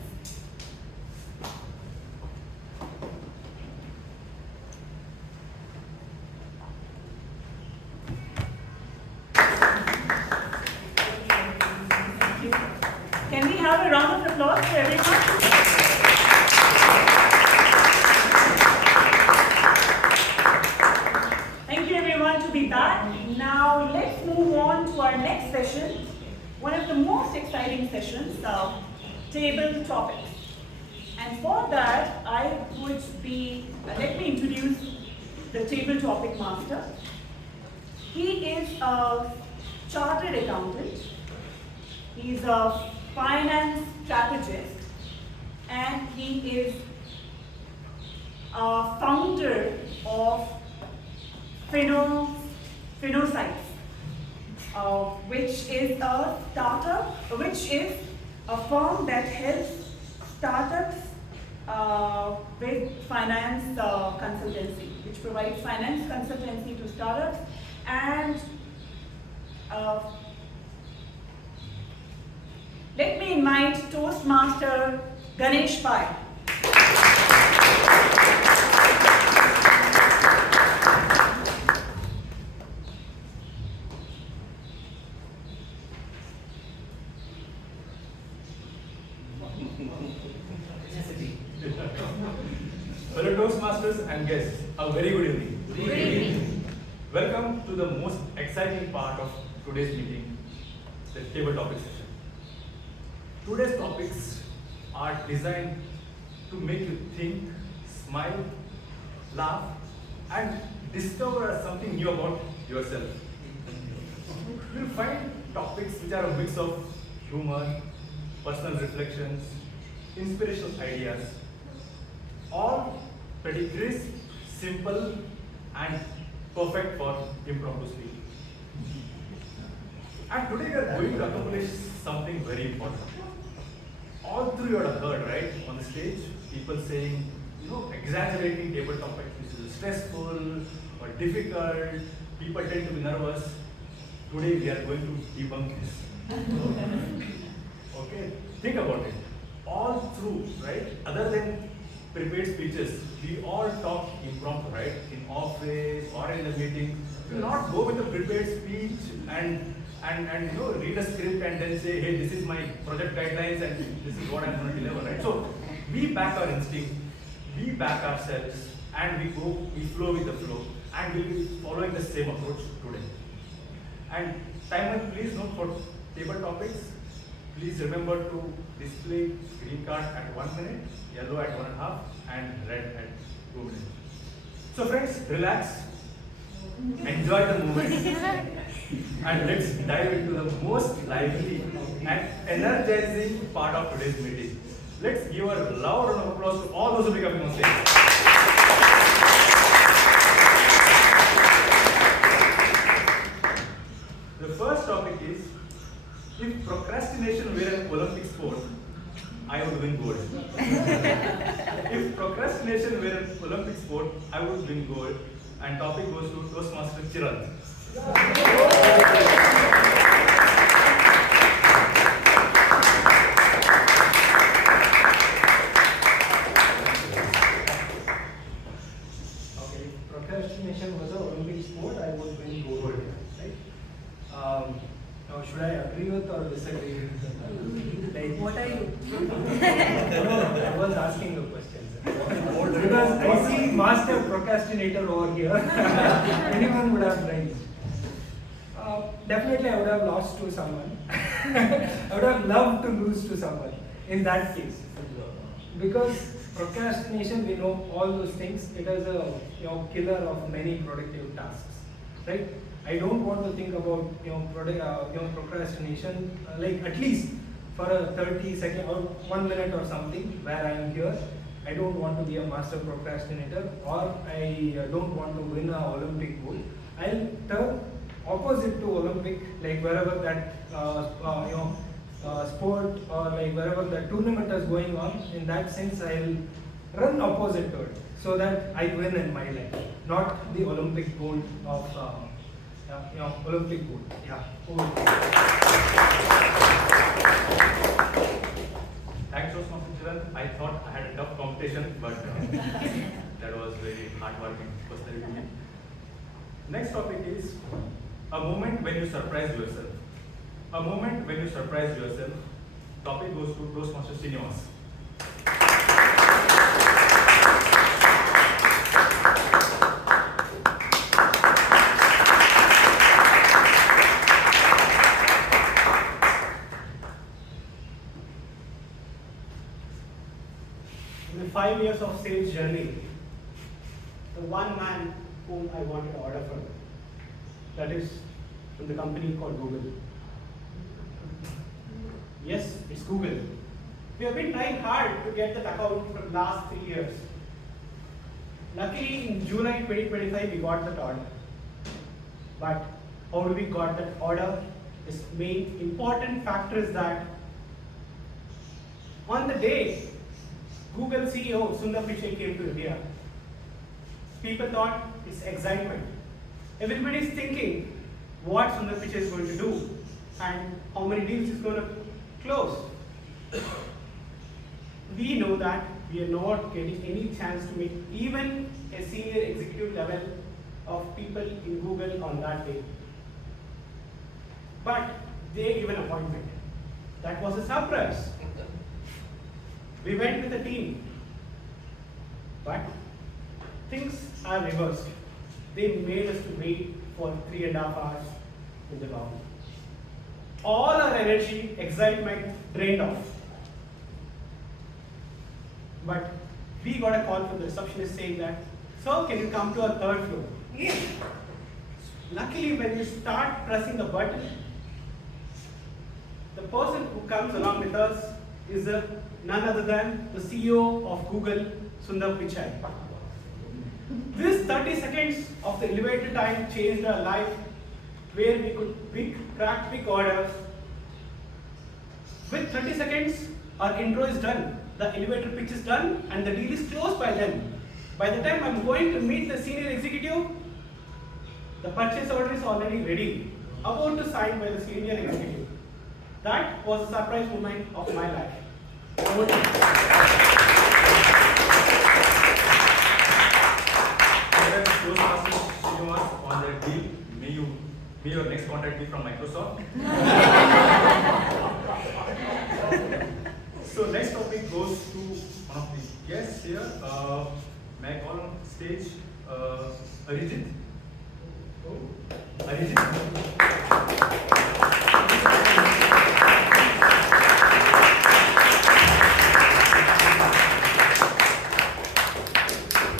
Can we have a round of applause for everyone? Thank you everyone to be back. Now let's move on to our next session. One of the most exciting sessions, table topics. And for that, let me introduce the table topic master. He is a chartered accountant. He's a finance strategist, and he is a founder of Finosites, which is a startup, which is a firm that helps startups with finance consultancy, which provides finance consultancy to startups. And let me invite Toastmaster Ganesh Pai. Fellow Toastmasters and guests, a very good evening. Good evening. Welcome to the most exciting part of today's meeting, the table topic session. Today's topics are designed to make you think, smile, laugh, and discover something new about yourself. You'll find topics which are a mix of humor, personal reflections, inspirational ideas, all pretty crisp, simple, and perfect for impromptu speaking. And today we are going to accomplish something very important. All through you have heard, right, on the stage, people saying, exaggerating table topics, which is stressful or difficult, people tend to be nervous. Today we are going to debunk this. Okay, think about it. All through, right, other than prepared speeches, we all talk impromptu, right, in office or in the meeting. We will not go with a prepared speech and read a script and then say, hey, this is my project guidelines and this is what I'm going to deliver, right? So we back our instinct, we back ourselves, and we flow with the flow, and we'll be following the same approach today. And timer, please note for table topics, please remember to display green card at 1 minute, yellow at 1.5, and red at 2 minutes. So friends, relax, enjoy the moment. And let's dive into the most lively and energizing part of today's meeting. Let's give a loud round of applause to all those who will be coming on stage. The first topic is, if procrastination were an Olympic sport, I would win gold. If procrastination were an Olympic sport, I would win gold. and topic goes to Toastmaster Chiran. Okay, if procrastination was an Olympic sport, I would win gold, right? Now, should I agree with or disagree with? Like, What are you? I was asking the questions. Because I see master procrastinator over here. Anyone would have raised. Definitely I would have lost to someone. I would have loved to lose to someone in that case. Because procrastination, we know all those things, it is a killer of many productive tasks. Right? I don't want to think about procrastination like at least for a 30-second or 1 minute or something where I am here. I don't want to be a master procrastinator, or I don't want to win an Olympic gold. I'll turn opposite to Olympic, like wherever that sport or like wherever that tournament is going on. In that sense, I'll run opposite to it so that I win in my life, not the Olympic gold of Olympic gold. Yeah. Thanks, Toastmaster Chiran. I thought I had a tough competition, but that was very hard-working personally to me. Next topic is a moment when you surprise yourself. A moment when you surprise yourself. Topic goes to Toastmaster Srinivas. In the 5 years of sales journey, the one man whom I wanted to order from, that is from the company called Google. Yes, it's Google. We have been trying hard to get that account for the last 3 years. Luckily, in July 2025, we got that order. But how do we got that order? This main important factor is that on the day Google CEO Sundar Pichai came to India, people thought it's excitement. Everybody is thinking what Sundar Pichai is going to do and how many deals he's going to close. We know that we are not getting any chance to meet even a senior executive level of people in Google on that day. But they gave an appointment. That was a surprise. We went with the team, but things are reversed. They made us to wait for 3.5 hours in the lobby. All our energy, excitement drained off. But we got a call from the receptionist saying that, "Sir, can you come to our 3rd floor?" Luckily, when you start pressing the button, the person who comes along with us is none other than the CEO of Google, Sundar Pichai. This 30 seconds of the elevator time changed our life, where we could crack big orders. With 30 seconds, our intro is done, the elevator pitch is done, and the deal is closed by then. By the time I'm going to meet the senior executive, the purchase order is already ready, about to sign by the senior executive. That was a surprise moment of my life. Over to you. Toastmaster Srinivas on the deal. May your next contact be from Microsoft. So next topic goes to one of the guests here. May I call on stage Arijit? Arijit.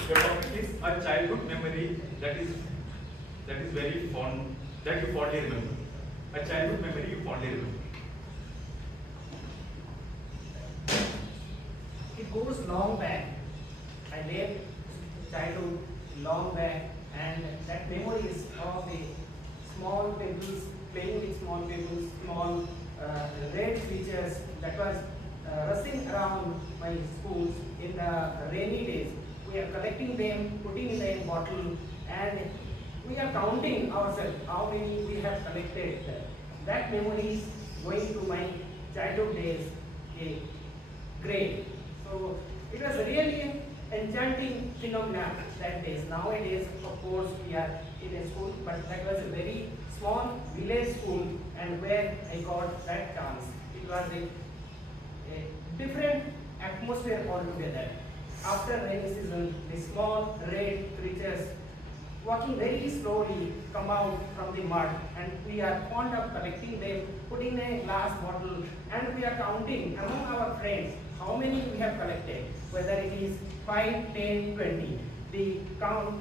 Your topic is a childhood memory that is very fond, that you fondly remember. A childhood memory you fondly remember. It goes long back. I lived childhood long back, and that memory is of the small pebbles, playing with small pebbles, small red creatures that was rushing around my schools in the rainy days. we are collecting them, putting in a bottle, and we are counting ourselves how many we have collected. That memory is going to my childhood days, great. So it was really an enchanting phenomenon that days. Nowadays, of course, we are in a school, but that was a very small village school, and where I got that chance. It was a different atmosphere altogether. After rainy season, the small red creatures walking very slowly come out from the mud, and we are fond of collecting them, putting in a glass bottle, and we are counting among our friends how many we have collected, whether it is 5, 10, 20. The count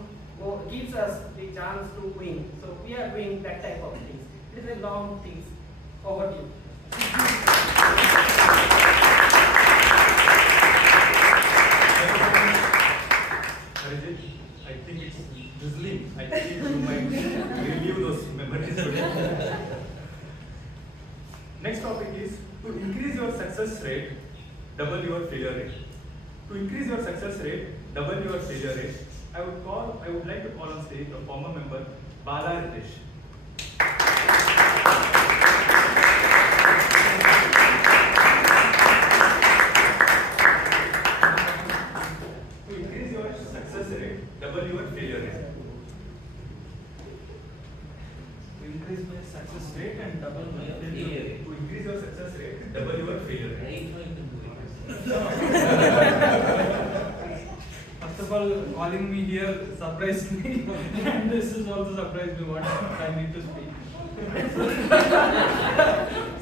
gives us the chance to win. So we are doing that type of things. It is a long things. Over to you. I think it's drizzling. I think you might review those memories today. Next topic is to increase your success rate, double your failure rate. To increase your success rate, double your failure rate, I would like to call on stage a former member, Bala Ritesh. To increase your success rate, double your failure rate. To increase my success rate and double my failure rate. To increase your success rate, double your failure rate. First of all, calling me here surprised me, and this is also surprised me what I need to speak.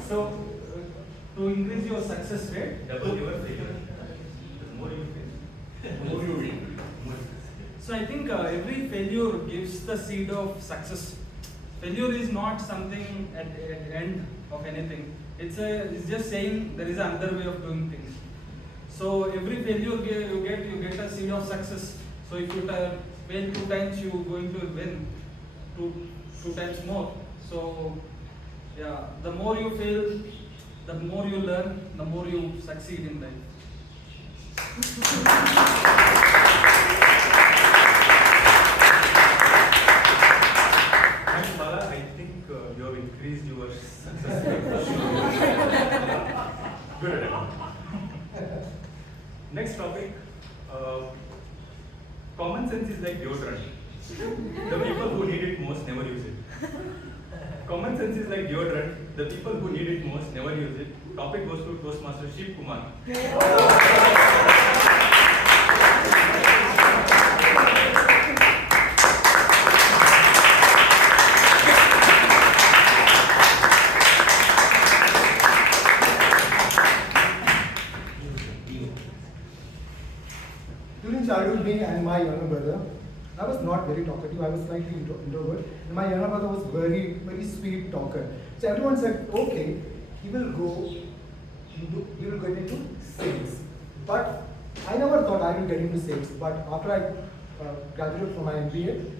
So, to increase your success rate, double your failure. The more you fail, the more you win. So I think every failure gives the seed of success. Failure is not something at the end of anything. It's just saying there is another way of doing things. So every failure you get a seed of success. So if you fail 2 times, you are going to win two times more. So yeah, the more you fail, the more you learn, the more you succeed in life. Thanks, Bala. I think you have increased your success rate. Good attempt. Next topic. Common sense is like deodorant. The people who need it most never use it. Common sense is like deodorant. The people who need it most never use it. Topic goes to Toastmaster Shiv Kumar. During childhood, me and my younger brother, I was not very talkative, I was slightly introvert, and my younger brother was very, very sweet talker. So everyone said, okay, he will get into sales. But I never thought I will get into sales, but after I graduated from my MBA,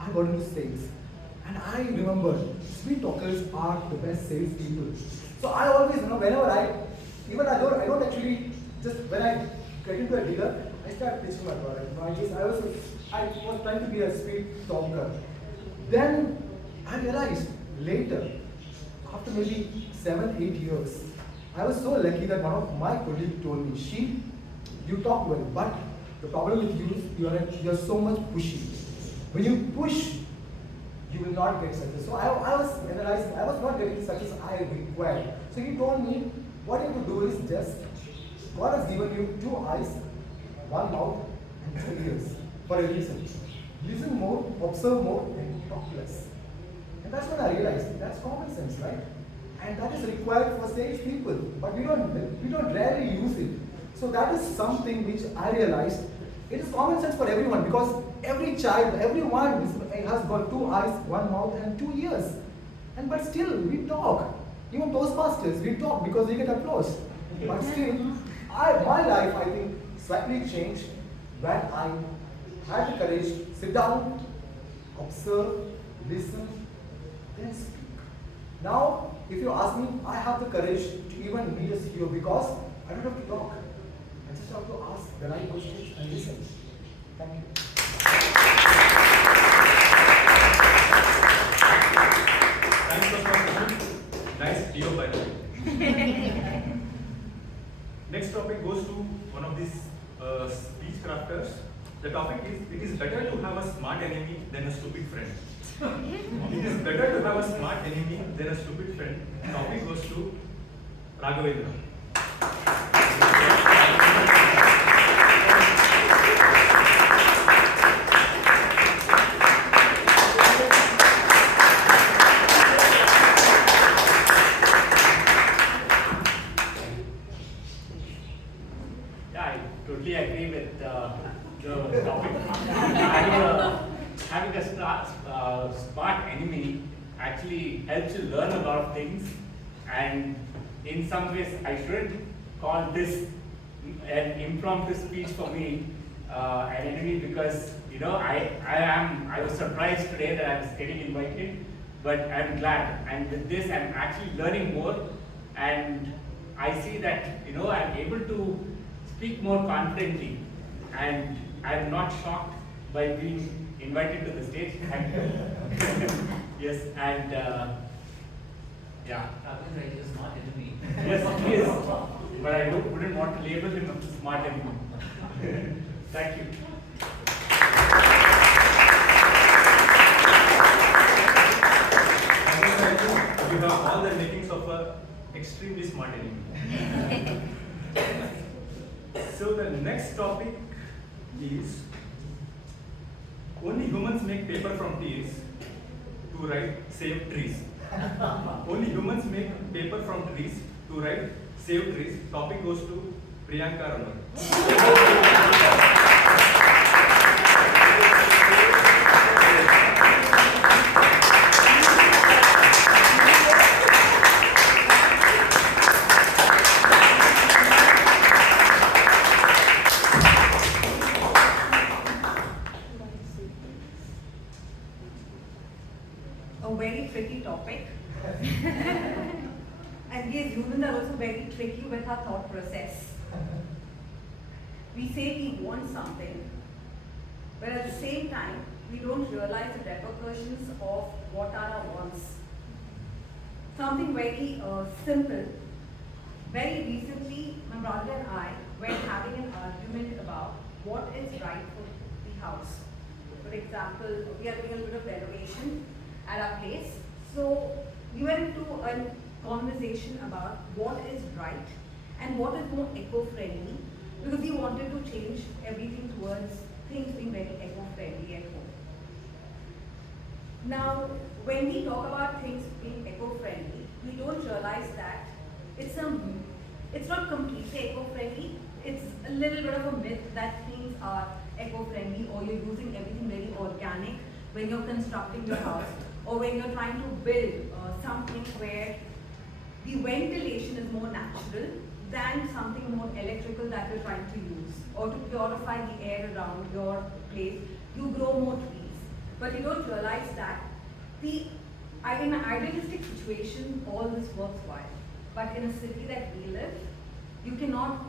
I got into sales. And I remember, sweet talkers are the best sales people. So I always, whenever I don't actually, just when I get into a dealer, I start pitching my product. I was trying to be a sweet talker. Then I realized later, after maybe 7-8 years, I was so lucky that one of my colleagues told me, you talk well, but the problem with you is you are so much pushy. When you push, you will not get success. So I was analyzing, I was not getting the success I required. So he told me, what you have to do is just, God has given you 2 eyes, 1 mouth, and 2 ears for a reason. Listen more, observe more, and talk less. And that's when I realized that's common sense, right? And that is required for sales people, but we don't rarely use it. So that is something which I realized it is common sense for everyone, because every child, everyone has got 2 eyes, 1 mouth, and 2 ears. But still, we talk. Even Toastmasters, we talk because we get applause. But still, my life, I think, slightly changed when I had the courage to sit down, observe, listen, then speak. Now, if you ask me, I have the courage to even be a CEO because I don't have to talk. I just have to ask the right questions and listen. Thank you. Thanks for coming. Nice video, by the way. Next topic goes to one of these speech crafters. The topic is, it is better to have a smart enemy than a stupid friend. It is better to have a smart enemy than a stupid friend. Topic goes to Raghavendra. Totally agree with the topic. Having a smart enemy actually helps you learn a lot of things, and in some ways I shouldn't call this an impromptu speech for me, an enemy, because I was surprised today that I was getting invited, but I'm glad, and with this I'm actually learning more, and I see that I'm able to speak more confidently, and I'm not shocked by being invited to the stage. Yes, and yeah. Raghavendra is a smart enemy. Yes, he is. But I wouldn't want to label him a smart enemy. Thank you. You have all the makings of an extremely smart enemy. So the next topic is, only humans make paper from trees to write save trees. Only humans make paper from trees to write save trees. Topic goes to Priyanka Ramar. A very tricky topic. And yes, humans are also very tricky with our thought process. We say we want something, but at the same time, we don't realize the repercussions of what are our wants. Something very simple. Very recently, my brother and I were having an argument about what is right for the house. For example, we are doing a little bit of renovation at our place. So we went into a conversation about what is right and what is more eco-friendly, because we wanted to change everything towards things being very eco-friendly at home. Now, when we talk about things being eco-friendly, we don't realize that it's not completely eco-friendly. It's a little bit of a myth that things are eco-friendly or you're using everything very organic when you're constructing your house, or when you're trying to build something where the ventilation is more natural than something more electrical that you're trying to use, or to purify the air around your place, you grow more trees. But you don't realize that in an idealistic situation, all this works well. But in a city that we live, you cannot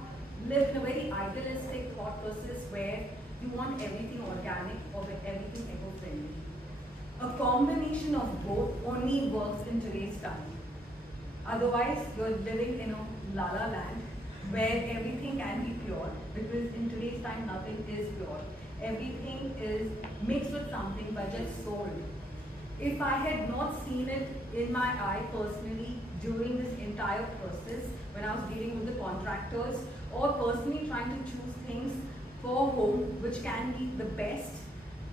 live in a very idealistic thought process where you want everything organic or everything eco-friendly. A combination of both only works in today's time. Otherwise, you're living in a la-la land where everything can be pure, because in today's time, nothing is pure. Everything is mixed with something but just sold. If I had not seen it in my eye personally during this entire process, when I was dealing with the contractors, or personally trying to choose things for home which can be the best,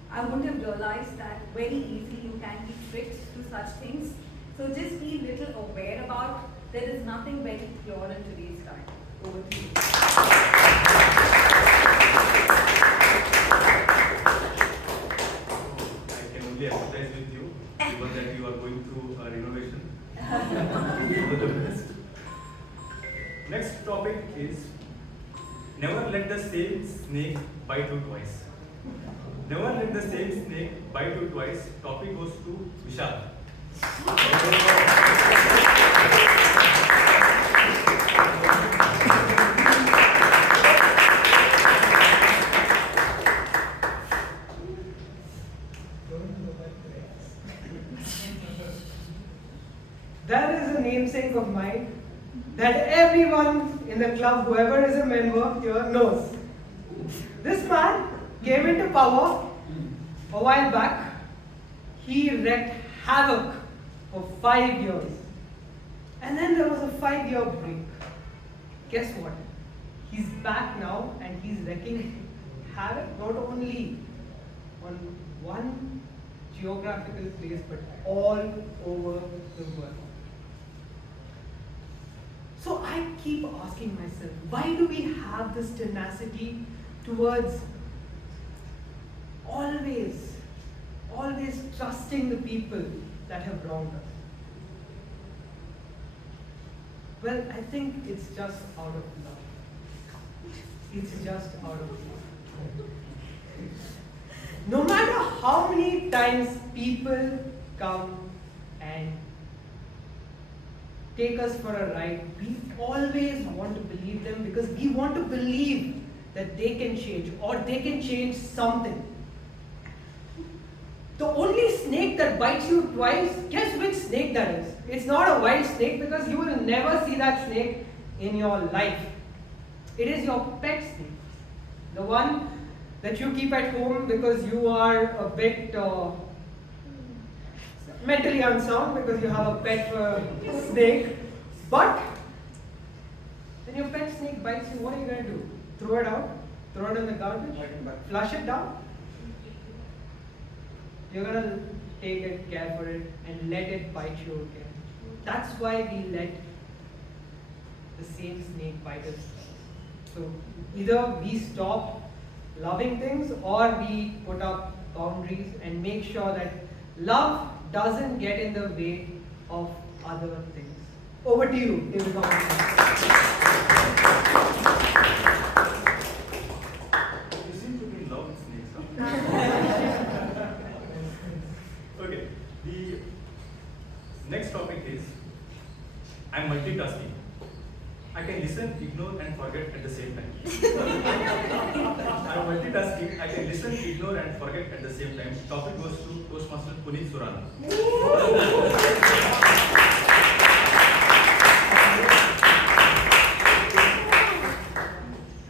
I wouldn't have realized that very easily you can be tricked to such things. So just be little aware about, there is nothing very pure in today's time. Over to you. I can only empathize with you, given that you are going through a renovation. All the best. Next topic is, never let the same snake bite you twice. Never let the same snake bite you twice. Topic goes to Vishal. There is a namesake of mine that everyone in the club, whoever is a member here, knows. This man came into power a while back. He wreaked havoc for 5 years. And then there was a 5-year break. Guess what? He's back now and he's wreaking havoc not only on one geographical place but all over the world. So I keep asking myself, why do we have this tenacity towards always trusting the people that have wronged us? Well, I think it's just out of love. It's just out of love. No matter how many times people come and take us for a ride, we always want to believe them because we want to believe that they can change or they can change something. The only snake that bites you twice, guess which snake that is? It's not a wild snake because you will never see that snake in your life. It is your pet snake. The one that you keep at home because you are a bit mentally unsound because you have a pet snake. But when your pet snake bites you, what are you going to do? Throw it out? Throw it in the garbage? Flush it down? You're going to take it, care for it, and let it bite you again. That's why we let the same snake bite us. So either we stop loving things or we put up boundaries and make sure that love doesn't get in the way of other things. Over to you, David. You seem to be in love with snakes, huh? Okay, the next topic is I'm multitasking. I can listen, ignore, and forget at the same time. I'm multitasking. I can listen, ignore, and forget at the same time. Topic goes to Toastmaster Puneet Surana.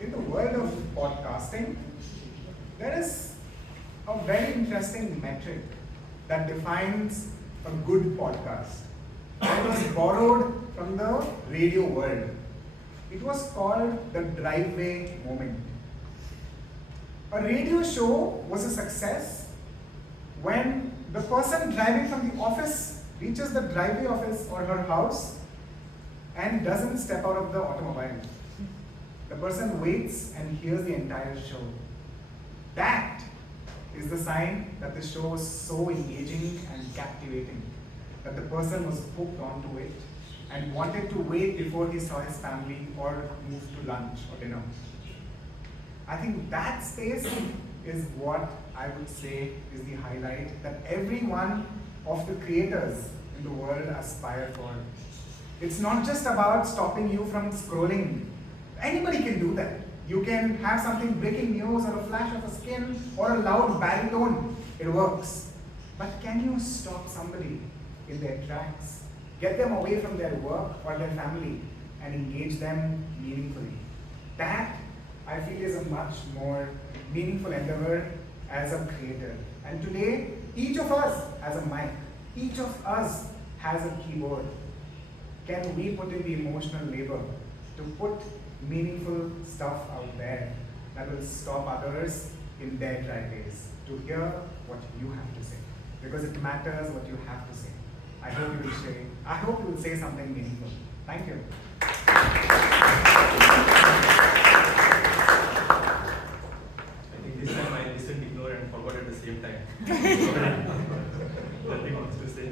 In the world of podcasting, there is a very interesting metric that defines a good podcast. It was borrowed from the radio world. It was called the driveway moment. A radio show was a success when the person driving from the office reaches the driveway of his or her house and doesn't step out of the automobile. The person waits and hears the entire show. That is the sign that the show was so engaging and captivating that the person was hooked onto it and wanted to wait before he saw his family or moved to lunch or dinner. I think that space is what I would say is the highlight that every one of the creators in the world aspire for. It's not just about stopping you from scrolling. Anybody can do that. You can have something breaking news or a flash of a skin or a loud baritone. It works. But can you stop somebody in their tracks? Get them away from their work or their family and engage them meaningfully. That, I feel, is a much more meaningful endeavor as a creator. And today, each of us has a mic. Each of us has a keyboard. Can we put in the emotional labor to put meaningful stuff out there that will stop others in their driveways to hear what you have to say? Because it matters what you have to say. I hope you will say something meaningful. Thank you. I think this time I listened, ignored, and forgot at the same time. Nothing else to say.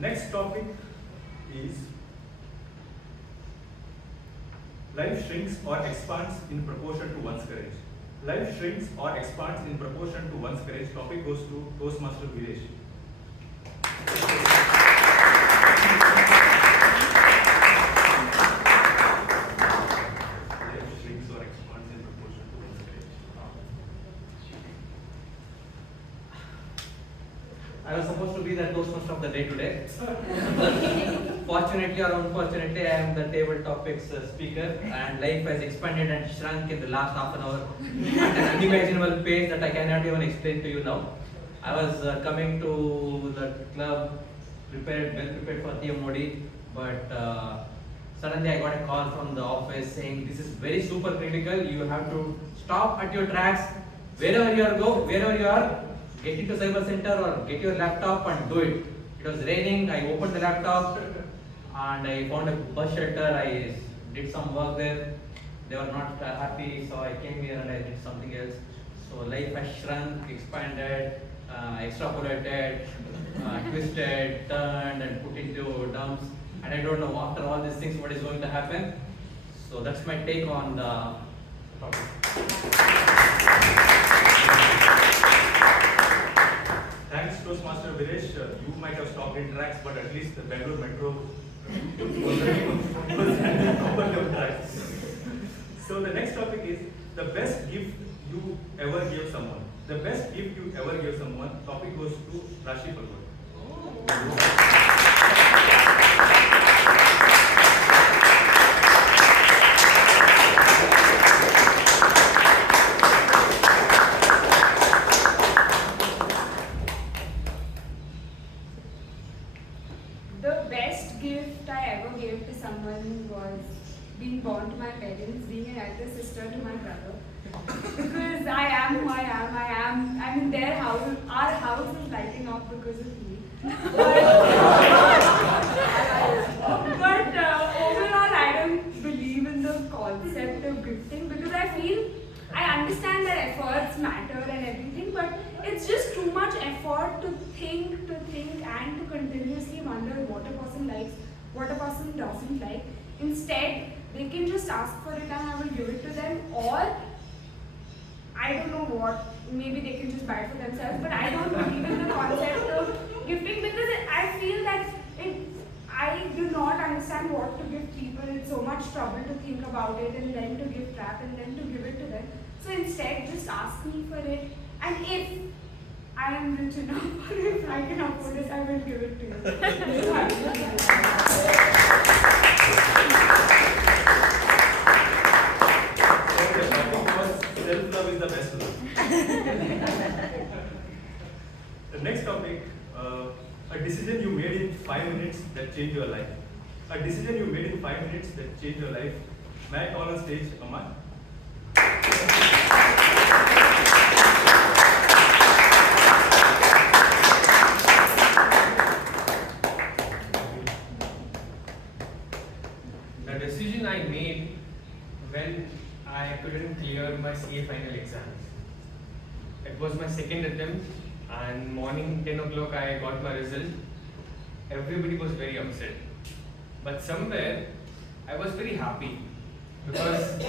Next topic is life shrinks or expands in proportion to one's courage. Life shrinks or expands in proportion to one's courage. Topic goes to Toastmaster Vivek. I was supposed to be the Toastmaster of the day today. Fortunately or unfortunately, I am the table topics speaker, and life has expanded and shrunk in the last half an hour at an unimaginable pace that I cannot even explain to you now. I was coming to the club well prepared for TMOD, but suddenly I got a call from the office saying this is very super critical. You have to stop at your tracks, wherever you are, get into cyber center or get your laptop and do it. It was raining. I opened the laptop and I found a bus shelter. I did some work there. They were not happy, so I came here and I did something else. So life has shrunk, expanded, extrapolated, twisted, turned, and put into dumps. And I don't know after all these things what is going to happen. So that's my take on the topic. Thanks, Toastmaster Viresh. You might have stopped in tracks, but at least the Bangalore Metro was on top of your tracks. So the next topic is the best gift you ever gave someone. The best gift you ever gave someone. Topic goes to Roshy. The best gift I ever gave to someone was being born to my parents, being an elder sister to my brother. Because I am who I am. I mean, their house, our house is lighting up because of me. But overall, I don't believe in the concept of gifting because I understand that efforts matter and everything, but it's just too much effort to think and to continuously wonder what a person likes, what a person doesn't like. Instead, they can just ask for it and I will give it to them, or I don't know what, maybe they can just buy it for themselves, but I don't believe in the concept of gifting because I feel that I do not understand what to give people. It's so much trouble to think about it and then to give crap and then to give it to them. So instead, just ask me for it, and if I am rich enough or if I can afford it, I will give it to you. Self-love is the best love. The next topic, a decision you made in 5 minutes that changed your life. A decision you made in 5 minutes that changed your life. May I call on stage Amand? The decision I made when I couldn't clear my CA final exams. It was my second attempt, and morning 10 o'clock I got my result. Everybody was very upset. But somewhere I was very happy because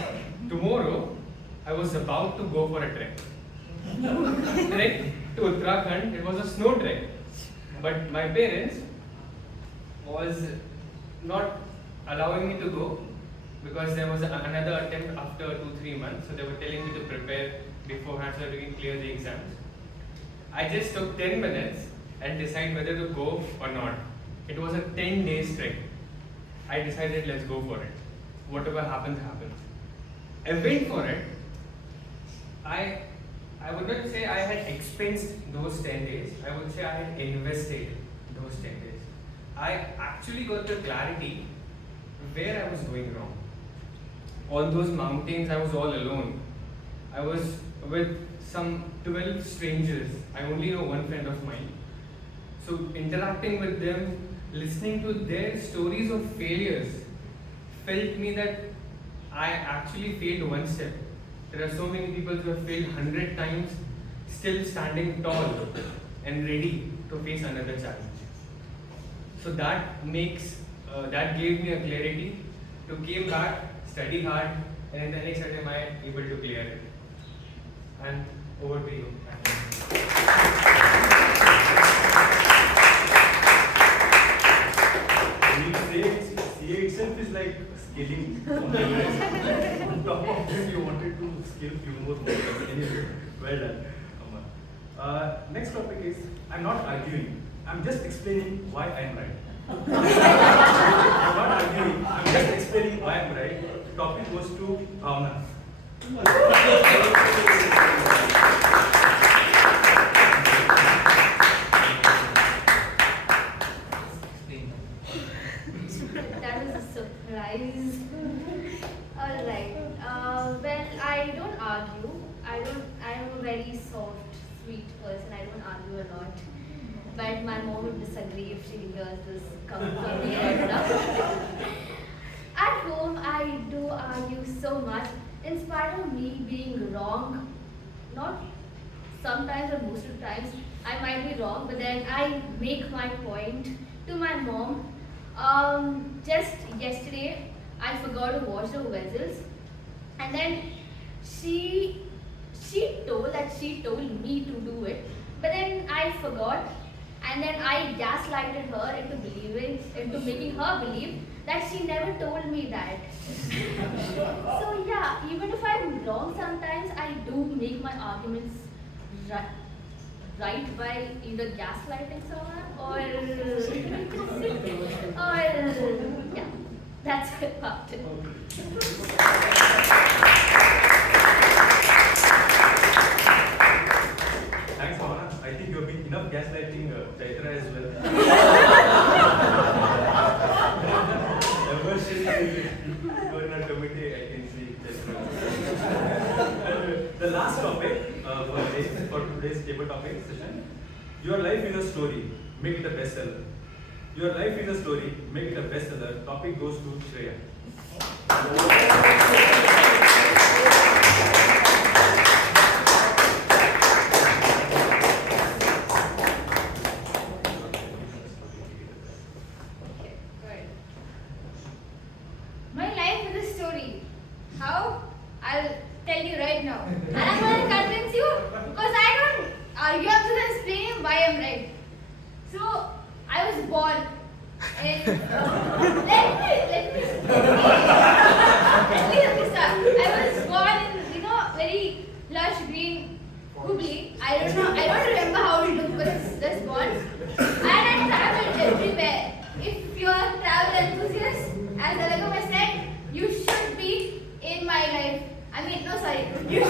tomorrow I was about to go for a trek. Trek to Uttarakhand. It was a snow trek. But my parents was not allowing me to go because there was another attempt after 2-3 months, so they were telling me to prepare beforehand so that we can clear the exams. I just took 10 minutes and decided whether to go or not. It was a 10-day trek. I decided let's go for it. Whatever happens, happens. I went for it. I would not say I had expensed those 10 days. I would say I had invested those 10 days. I actually got the clarity where I was going wrong. On those mountains, I was all alone. I was with some 12 strangers. I only know one friend of mine. So interacting with them, listening to their stories of failures, felt me that I actually failed one step. There are so many people who have failed 100 times, still standing tall and ready to face another challenge. So that gave me a clarity to came back, study hard, and in the next attempt I am able to clear it. And over to you. CA itself is like scaling on top of that you wanted to scale few more mountains. Anyway, well done, Amand. Next topic is, I'm not arguing, I'm just explaining why I'm right. I'm not arguing, I'm just explaining why I'm right. Topic goes to Bhavana. That was a surprise. Alright. Well, I don't argue. I'm a very soft, sweet person. I don't argue a lot. But my mom would disagree if she hears this come from me right now. At home, I do argue so much. In spite of me being wrong, not sometimes or most of the times, I might be wrong, but then I make my point to my mom. Just yesterday, I forgot to wash the vessels, and then she told me to do it, but then I forgot, and then I gaslighted her into making her believe that she never told me that. So yeah, even if I'm wrong sometimes, I do make my arguments right by either gaslighting someone or yeah, that's about it. Thanks, Bhavana. I think you have been enough gaslighting Chaitra as well. Ever since you were in a committee, I can see Chaitra. The last topic for today's table topic session, your life is a story, make it a bestseller. Your life is a story, make it a bestseller. Topic goes to Shreya. My life is a story. How? I'll tell you right now. And I'm going to convince you because I don't argue. I'm just explaining why I'm right. So, I was born in. Let me start. I was born in, very lush green Hubli. I don't remember how it looked, but it's just born. And I traveled everywhere. If you are a travel enthusiast, as Alagammai said, you should be in my life. You should be. You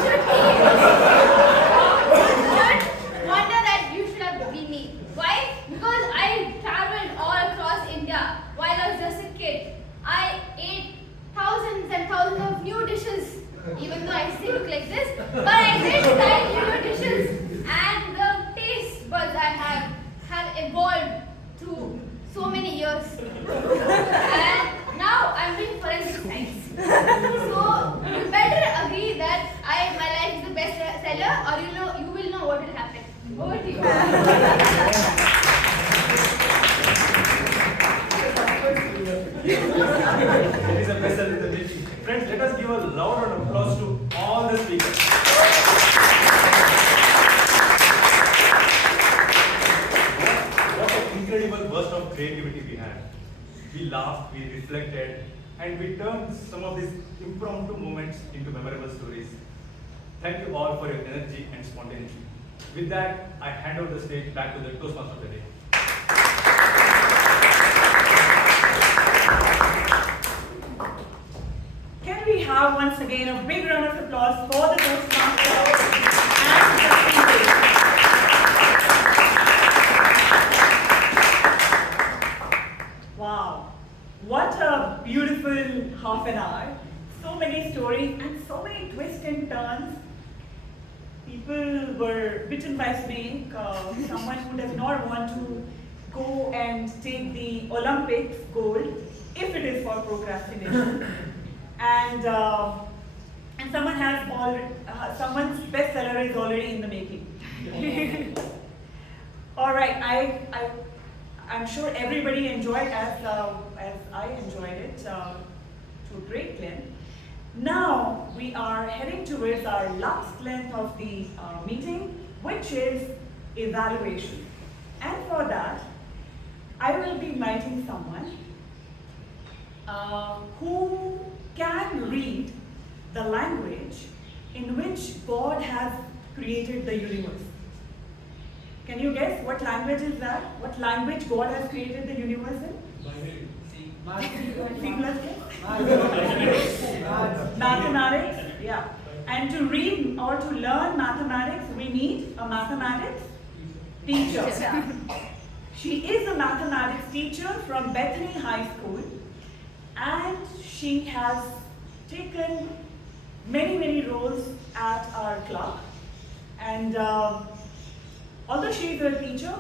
should wonder that you should have been me. Why? Because I traveled all across India while I was just a kid. I ate thousands and thousands of new dishes, even though I still look like this. But I did try new dishes, and the taste buds I have evolved through so many years. And now I'm doing forensic science. So you better agree that my life is the best seller, or you will know what will happen. Over to you. It is a bestseller in the making. Friends, let us give a loud round of applause to all the speakers. What an incredible burst of creativity we had. We laughed, we reflected, and we turned some of these impromptu moments into memorable stories. Thank you all for your energy and spontaneity. With that, I hand over the stage back to the Toastmaster of the day. Can we have once again a big round of applause for the Toastmasters and the speakers? Wow, what a beautiful half an hour. So many stories and so many twists and turns. People were bitten by a snake. Someone who does not want to go and take the Olympics gold if it is for procrastination. And someone has already, someone's bestseller is already in the making. All right, I'm sure everybody enjoyed as I enjoyed it to a great length. Now we are heading towards our last length of the meeting, which is evaluation. And for that, I will be inviting someone who can read the language in which God has created the universe. Can you guess what language is that? What language God has created the universe in? Mathematics, yeah. And to read or to learn mathematics, we need a mathematics teacher. She is a mathematics teacher from Bethany High School, and she has taken many roles at our club. And although she is a teacher,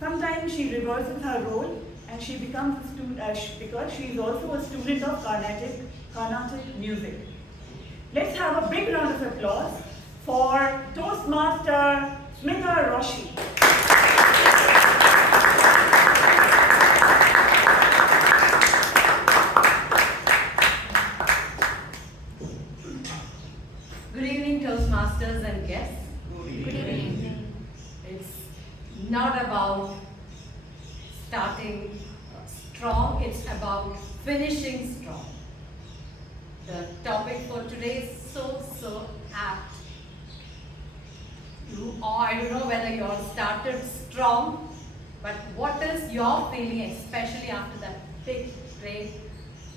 sometimes she reverses her role and she becomes a student because she is also a student of Carnatic music. Let's have a big round of applause for Toastmaster Smitha Roshy. Good evening, Toastmasters and guests. Good evening. It's not about starting strong, it's about finishing strong. The topic for today is so apt. I don't know whether you all started strong, but what is your feeling, especially after that big, great,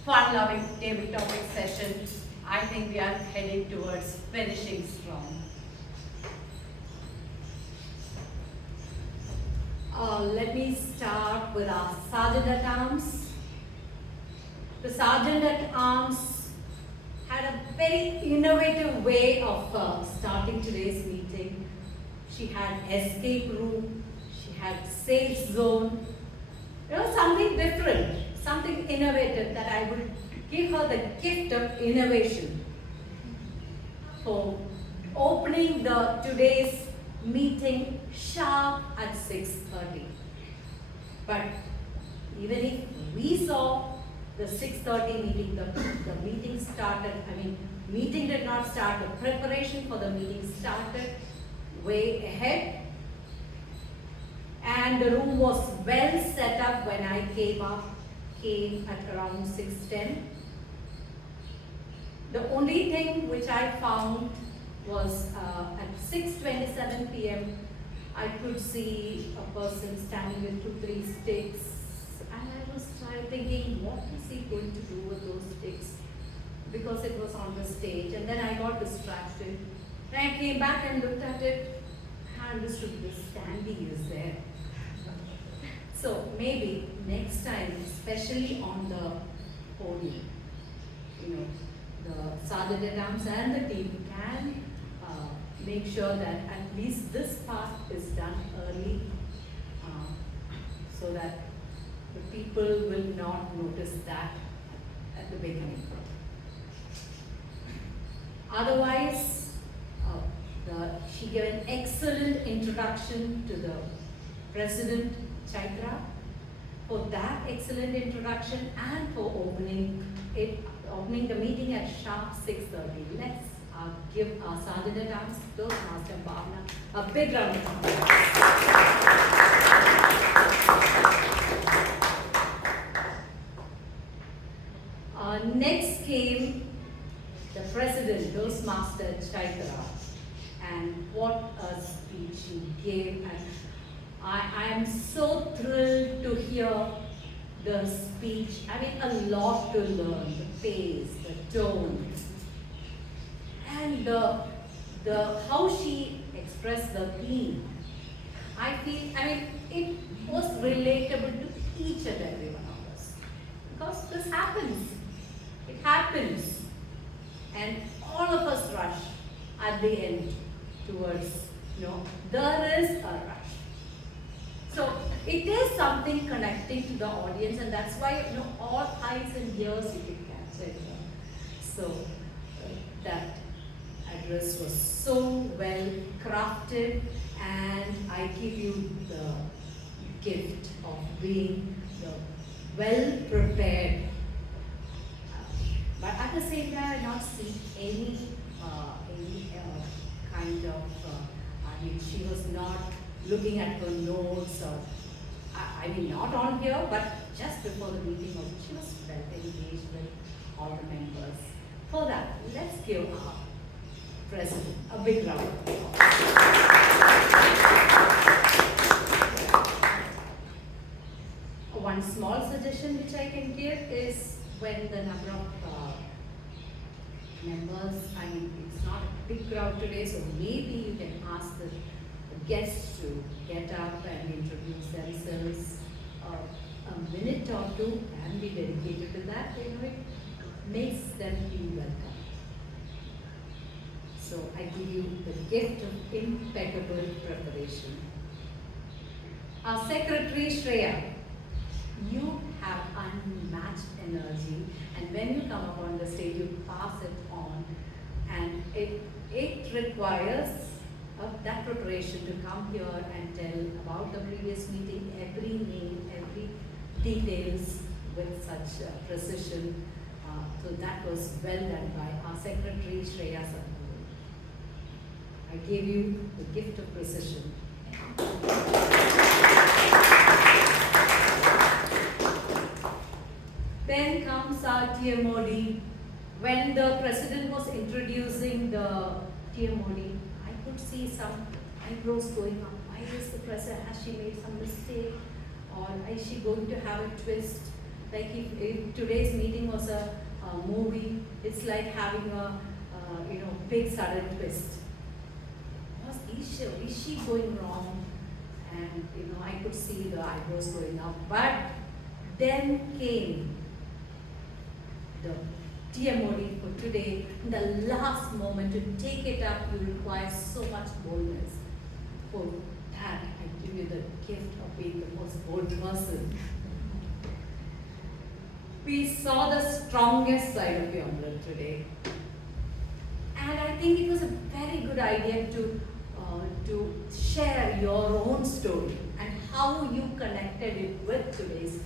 fun-loving table topic session? I think we are heading towards finishing strong. Let me start with our Sergeant at Arms. The Sergeant at Arms had a very innovative way of starting today's meeting. She had escape room, she had safe zone, something different, something innovative that I would give her the gift of innovation for opening today's meeting sharp at 6:30. But even if we saw the 6:30 meeting, the meeting started, meeting did not start, the preparation for the meeting started way ahead. And the room was well set up when I came at around 6:10. The only thing which I found was at 6:27 p.m. I could see a person standing with 2-3 sticks, and I was thinking, what is he going to do with those sticks? Because it was on the stage, and then I got distracted. And I came back and looked at it, I understood the standee is there. So maybe next time, especially on the podium, the Sergeant at Arms and the team can make sure that at least this part is done early so that the people will not notice that at the beginning. Otherwise, she gave an excellent introduction to the President, Chaitra, for that excellent introduction and for opening the meeting at sharp 6:30. Let's give our Sergeant at Arms, Toastmaster Bhavana, a big round of applause. Next came the President, Toastmaster Chaitra, and what a speech he gave. And I am so thrilled to hear the speech. A lot to learn, the pace, the tone, and the how she expressed the theme. I feel, it was relatable to each and every one of us. Because this happens. It happens. And all of us rush at the end towards, there is a rush. So it is something connecting to the audience, and that's why, all eyes and ears you can catch it. So that address was so well crafted, and I give you the gift of being well prepared. But at the same time, I not see any kind of, she was not looking at her notes, or, not on here, but just before the meeting, she was well engaged with all the members. For that, let's give our President a big round of applause. when the number of members, I mean, it's not a big crowd today, so maybe you can ask the guests to get up and introduce themselves. A minute or two can be dedicated to that, you know, it makes them feel welcome. So I give you the gift of impeccable preparation. Our secretary, Shreya, you have unmatched energy, and when you come up on the stage, you pass it on, and it requires that preparation to come here and tell about the previous meeting, every name, every details with such precision. So that was well done by our secretary, Shreya Sadhguru. I gave you the gift of precision. Then comes our TMOD. When the president was introducing the TMOD, I could see some eyebrows going up. Why is the president, has she made some mistake? Or is she going to have a twist? Like if today's meeting was a movie, it's like having a big sudden twist. Is she going wrong? And I could see the eyebrows going up. But then came the TMOD for today. In the last moment to take it up, you require so much boldness. For that, I give you the gift of being the most bold person. We saw the strongest side of your Amrith today. And I think it was a very good idea to share your own story and how you connected it with today's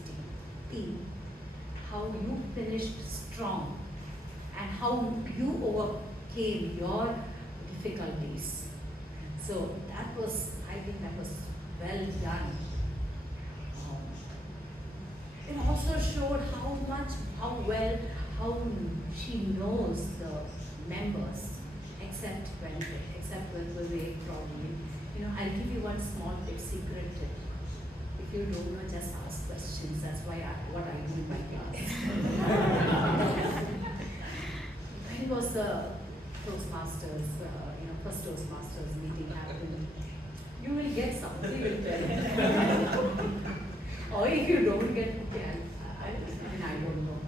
team. How you finished strong and how you overcame your difficulties. So I think that was well done. It also showed how well she knows the members, except when Vivek probably. I'll give you one small secret tip. If you don't know, just ask questions. That's what I do in my class. When was the Toastmasters, first Toastmasters meeting happened? You will get something, will tell. Or if you don't get, I don't know.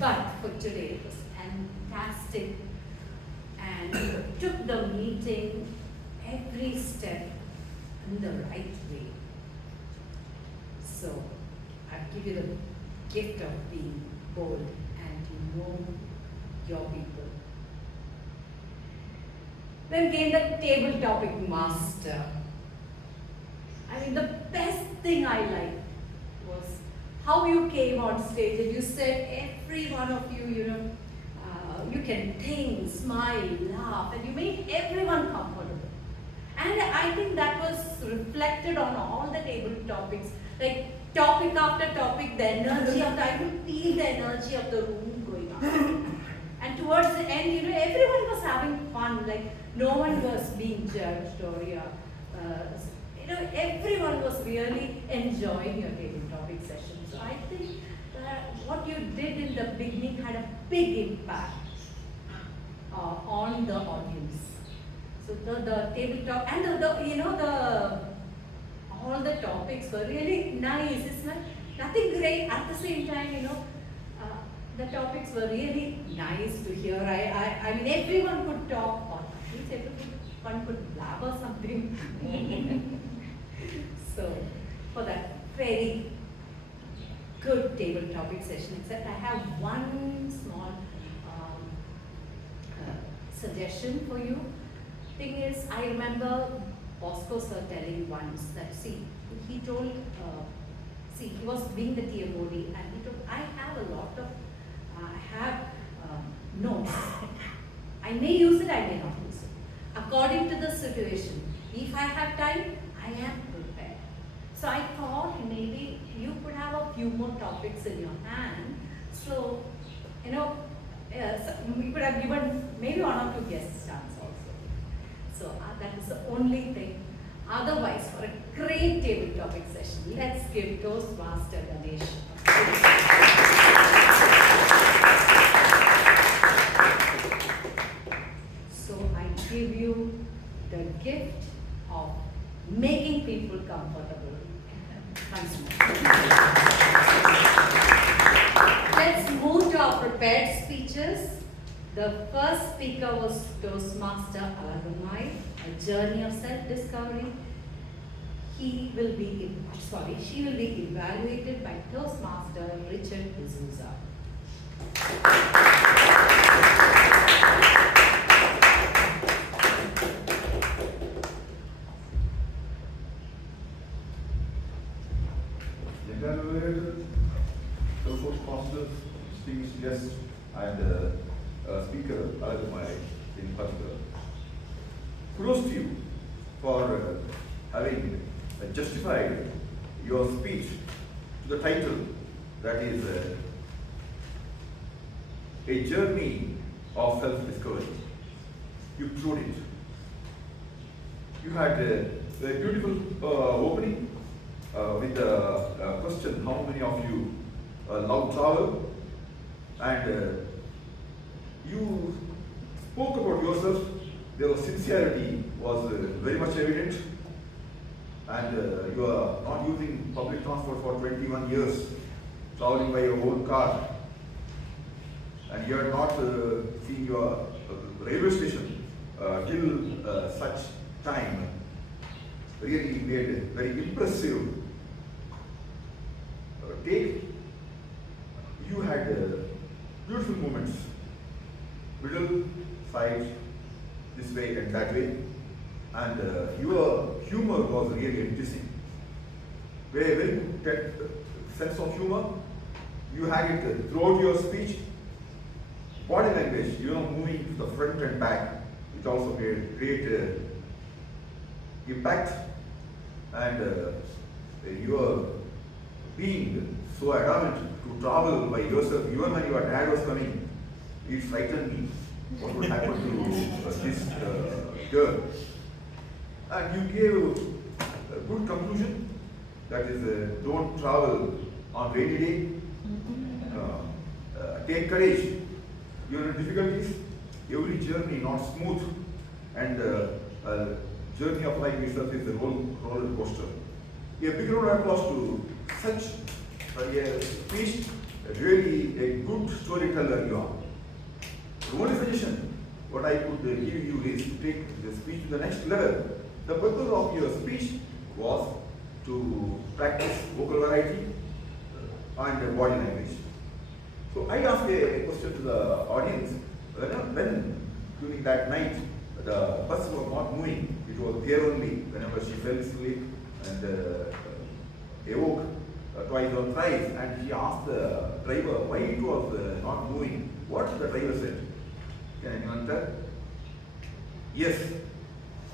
But for today, it was fantastic, and you took the meeting every step in the right way. So I give you the gift of being bold and to know your people. Then came the table topic master. I mean, the best thing I liked was how you came on stage and you said every one of you, you can think, smile, laugh, and you made everyone comfortable. And I think that was reflected on all the table topics, like topic after topic, the energy of I could feel the energy of the room going up. And towards the end, everyone was having fun, like no one was being judged or everyone was really enjoying your table topic session. So I think what you did in the beginning had a big impact on the audience. So the table talk and all the topics were really nice. It's nothing great at the same time. The topics were really nice to hear. I mean, everyone could talk, or at least everyone could blabber something. So, for that very good table topic session, except I have one small suggestion for you. Thing is, I remember Bosco sir telling once that, he told, he was being the TMOD, and he told, I have notes. I may use it, I may not use it. According to the situation. If I have time, I am prepared. So I thought maybe you could have a few more topics in your hand. So, so we could have given maybe one or two guest stars also. So that is the only thing. Otherwise, for a great table topic session, let's give Toastmaster Ganesh. making people comfortable. Thanks so much. Let's move to our prepared speeches. The first speaker was Toastmaster Alagammai, a journey of self-discovery. She will be evaluated by Toastmaster Richard D'Souza. Evaluated, Toastmasters, distinguished guests, and Speaker Alagammai in particular. Kudos to you for having justified your speech to the title, that is a journey of self-discovery. You proved it. You had a beautiful opening with the question, how many of you love travel? And you spoke about yourself. Your sincerity was very much evident. And you are not using public transport for 21 years, traveling by your own car. And you are not seeing your railway station till such time. Really made a very impressive take. You had beautiful moments, middle, side, this way and that way, and your humor was really interesting. Very good sense of humor. You had it throughout your speech. Body language, moving to the front and back, it also made great impact. And you are being so adamant to travel by yourself, even when your dad was coming, it frightened me. What would happen to this girl? And you gave a good conclusion, that is, don't travel on rainy day. Take courage. Your difficulties, every journey not smooth, and journey of life itself is a roller coaster. A big round of applause to such a speech. Really a good storyteller you are. The only suggestion what I could give you is to take the speech to the next level. The purpose of your speech was to practice vocal variety and body language. So I asked a question to the audience. When during that night the bus was not moving, it was there only whenever she fell asleep and awoke twice or thrice, and she asked the driver why it was not moving. What the driver said? Can anyone tell? Yes,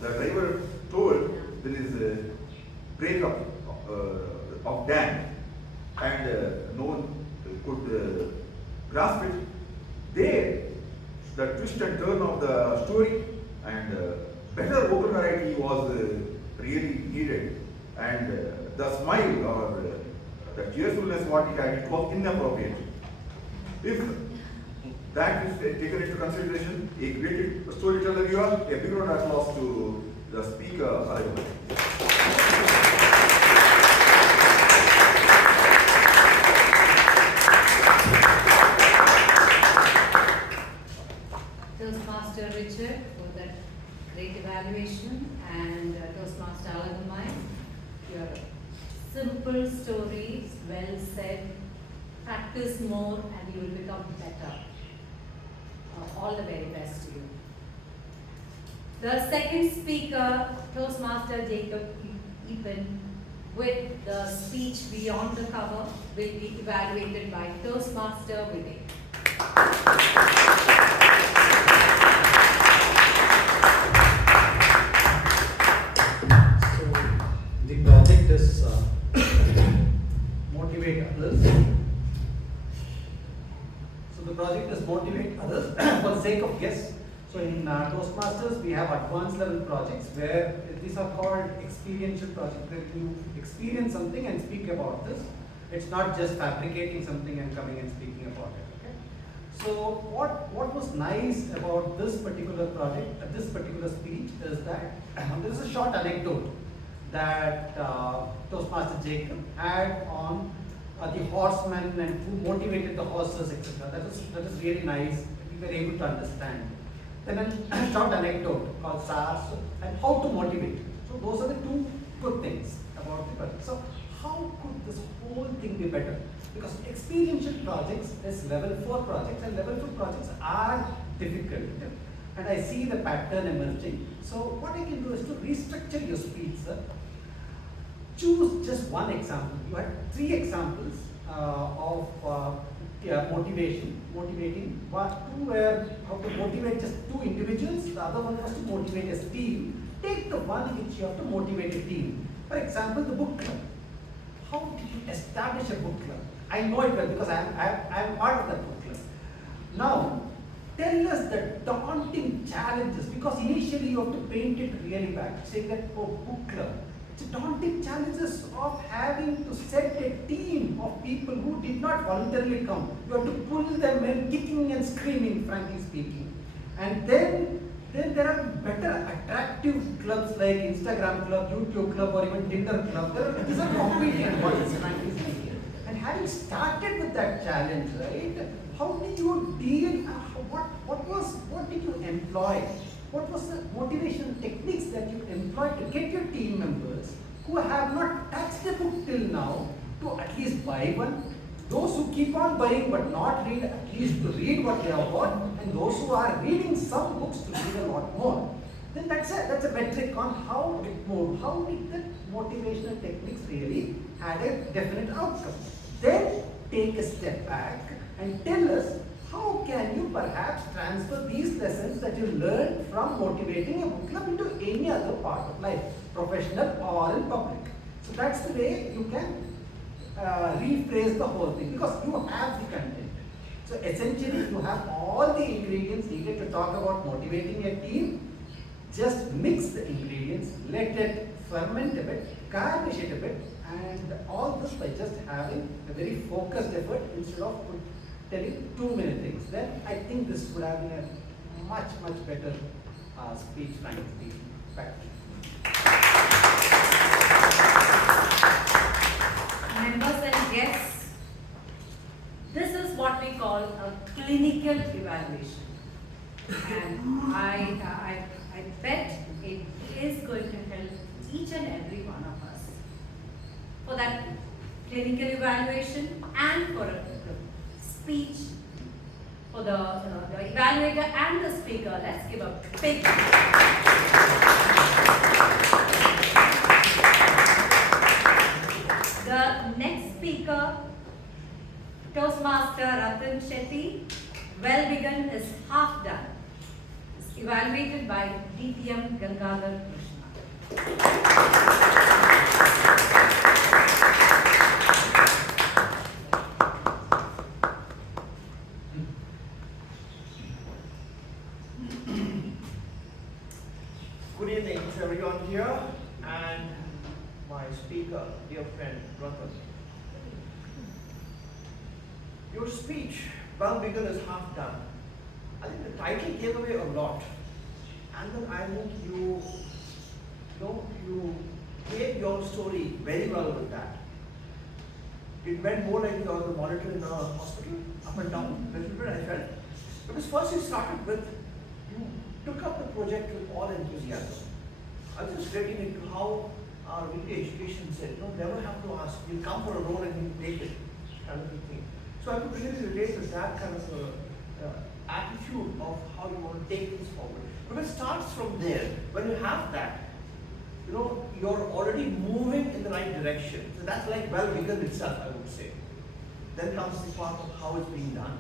the driver told there is a breakup of dam, and no one could grasp it. There, the twist and turn of the story and better vocal variety was really needed, and the smile or the cheerfulness what he had, it was inappropriate. If that is taken into consideration, a great storyteller you are. A big round of applause to the speaker, Alagammai. Toastmaster Richard for that great evaluation, and Toastmaster Alagammai, your simple stories, well said. Practice more and you will become better. All the very best to you. The second speaker, Toastmaster Eapen, with the speech Beyond the Cover, will be evaluated by Toastmaster Vivek. So the project is motivate others. So the project is motivate others for the sake of guests. So in Toastmasters, we have advanced level projects where these are called experiential projects, where you experience something and speak about this. It's not just fabricating something and coming and speaking about it. Okay? So what was nice about this particular project, this particular speech, is that there is a short anecdote that Toastmaster Jacob had on the horsemen and who motivated the horses, etc. That was really nice. We were able to understand. Then a short anecdote called SARS and how to motivate. So those are the two good things about the project. So how could this whole thing be better? Because experiential projects is level 4 projects, and level 2 projects are difficult. And I see the pattern emerging. So what I can do is to restructure your speech, sir. Choose just one example. You had 3 examples of motivating. Two were how to motivate just 2 individuals. The other one was to motivate a team. Take the one which you have to motivate a team. For example, the book club. How did you establish a book club? I know it well because I am part of that book club. Now, tell us the daunting challenges, because initially you have to paint it really back, saying that, oh, book club. It's daunting challenges of having to set a team of people who did not voluntarily come. You have to pull them in, kicking and screaming, frankly speaking. And then there are better attractive clubs like Instagram club, YouTube club, or even Tinder club. These are competing ones, frankly speaking. And having started with that challenge, right? How did you deal? What did you employ? What was the motivation techniques that you employed to get your team members who have not touched the book till now to at least buy one? Those who keep on buying but not read, at least to read what they have bought, and those who are reading some books to read a lot more. Then that's a metric on how it moved. How did the motivational techniques really had a definite outcome? Then take a step back and tell us, how can you perhaps transfer these lessons that you learned from motivating a book club into any other part of life, professional or in public? So that's the way you can rephrase the whole thing, because you have the content. So essentially you have all the ingredients needed to talk about motivating a team. Just mix the ingredients, let it ferment a bit, garnish it a bit, and all this by just having a very focused effort instead of telling too many things. Then I think this would have been a much better speech, frankly speaking. Back to you. Members and guests, this is what we call a clinical evaluation. And I bet it is going to help each and every one of us for that clinical evaluation and for a speech for the evaluator and the speaker. Let's give a big The next speaker, Toastmaster Ratan Shetty, well begun is half done. It's evaluated by PM Gangaadhar Krishna. Good evening to everyone here and my speaker, dear friend, Ratan. Your speech, well begun is half done. I think the title gave away a lot. And then I think you gave your story very well with that. It went more like you are the monitor in a hospital, up and down, a little bit I felt. Because first you started with, you took up the project with all enthusiasm. I was just getting into how our Vijay education said, never have to ask, you come for a role and you take it, kind of a thing. So I could really relate to that kind of attitude of how you want to take things forward. Because it starts from there. When you have that, you're already moving in the right direction. So that's like well begun itself, I would say. Then comes the part of how it's being done.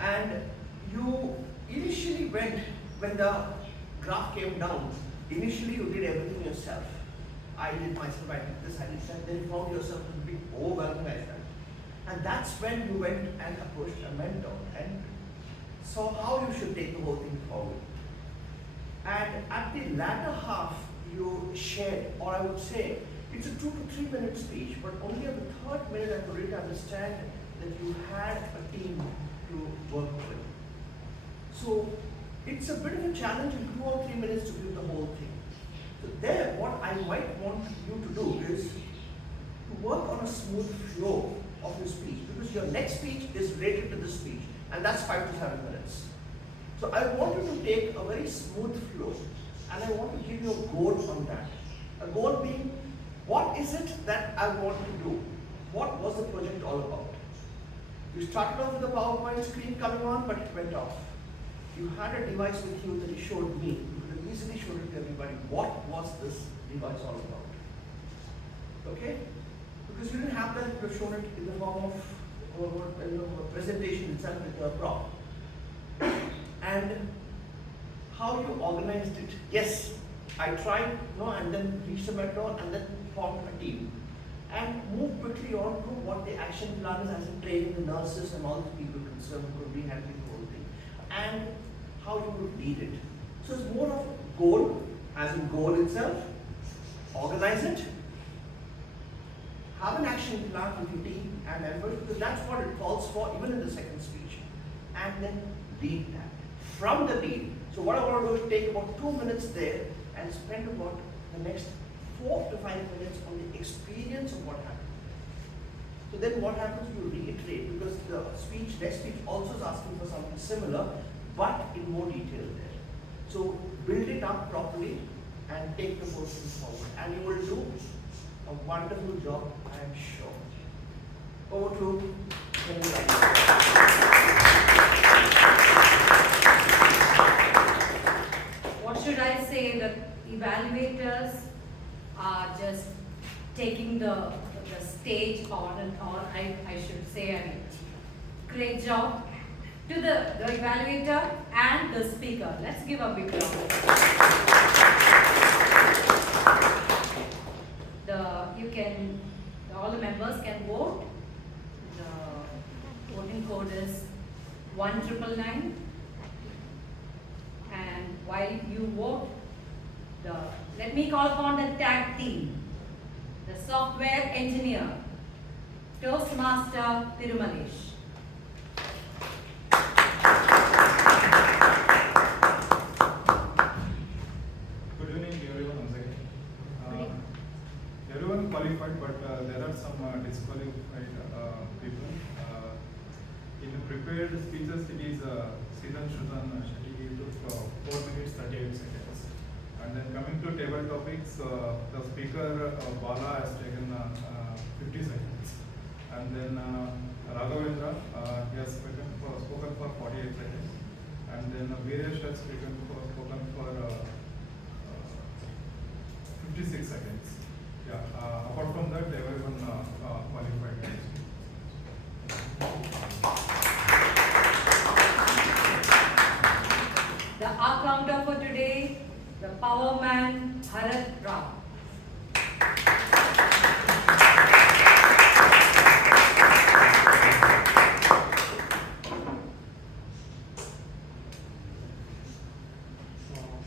And you initially went, when the graph came down, initially you did everything yourself. I did myself, I did this, I did that. Then you found yourself to be overwhelming, I felt. And that's when you went and approached a mentor and saw how you should take the whole thing forward. And at the latter half, you shared, or I would say, it's a 2 to 3 minute speech, but only at the 3rd minute I could really understand that you had a team to work with. So it's a bit of a challenge in 2 or 3 minutes to do the whole thing. So there, what I might want you to do is to work on a smooth flow of your speech, because your next speech is related to this speech, and that's 5 to 7 minutes. So I want you to take a very smooth flow, and I want to give you a goal on that. A goal being, what is it that I want to do? What was the project all about? You started off with a PowerPoint screen coming on, but it went off. You had a device with you that you showed me. You could have easily showed it to everybody. What was this device all about? Okay? Because you didn't have that, you could have shown it in the form of a presentation itself with a prop. And how you organized it. Yes, I tried, and then reached a metro and then formed a team. And move quickly on to what the action plan is, as in training the nurses and all the people concerned who could be handling the whole thing. And how you would lead it. So it's more of goal, as in goal itself, organize it, have an action plan with your team and members, because that's what it calls for even in the second speech. And then lead that. From the lead. So what I want to do is take about 2 minutes there and spend about the next 4 to 5 minutes on the experience of what happened. So then what happens, you reiterate, because the next speech also is asking for something similar, but in more detail there. So build it up properly and take the person forward. And you will do a wonderful job, I am sure. Over to What should I say? The evaluators are just taking the stage on and on. I should say, great job to the evaluator and the speaker. Let's give a big round. All the members can vote. The voting code is 1999. And while you vote, let me call upon the tag team, the software engineer, Toastmaster Tirumalesh. Good evening, everyone. Once again, everyone qualified, but there are some disqualified people. In the prepared speeches, it is Sitanshuratan, Shetty took 4 minutes 38 seconds. And then coming to table topics, the speaker Bhavana has taken 50 seconds. And then Raghavendra, he has spoken for 48 seconds. And then Vivek has spoken for 56 seconds. Yeah. Apart from that, everyone qualified. The accountant for today, the power man, Bharath Rao.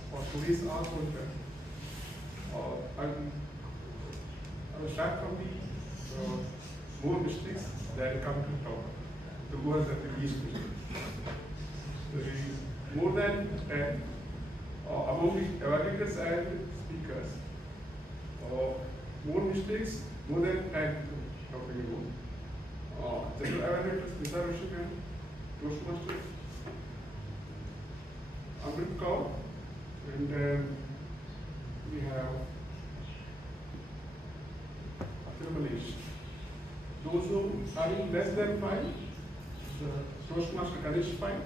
For today's art content, I was shocked from the more mistakes that come to top, the ones that the least mistakes. More than 10 among the evaluators and speakers. More mistakes, more than 10 company more. General evaluators, Smitha, Roshy, Toastmasters, Amrith, Kaur, and then we have Tirumalesh. Those who are in less than 5, the Toastmaster Ganesh 5.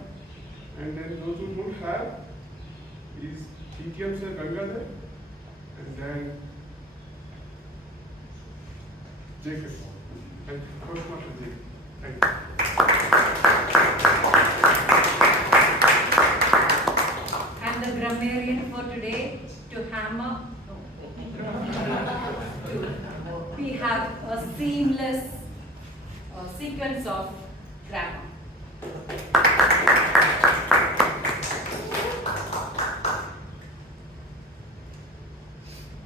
And then those who don't have is PTM Sir Gangaadhar, and then Jacob. And Toastmaster Jacob. Thank you. And the grammarian for today to hammer. We have a seamless sequence of grammar.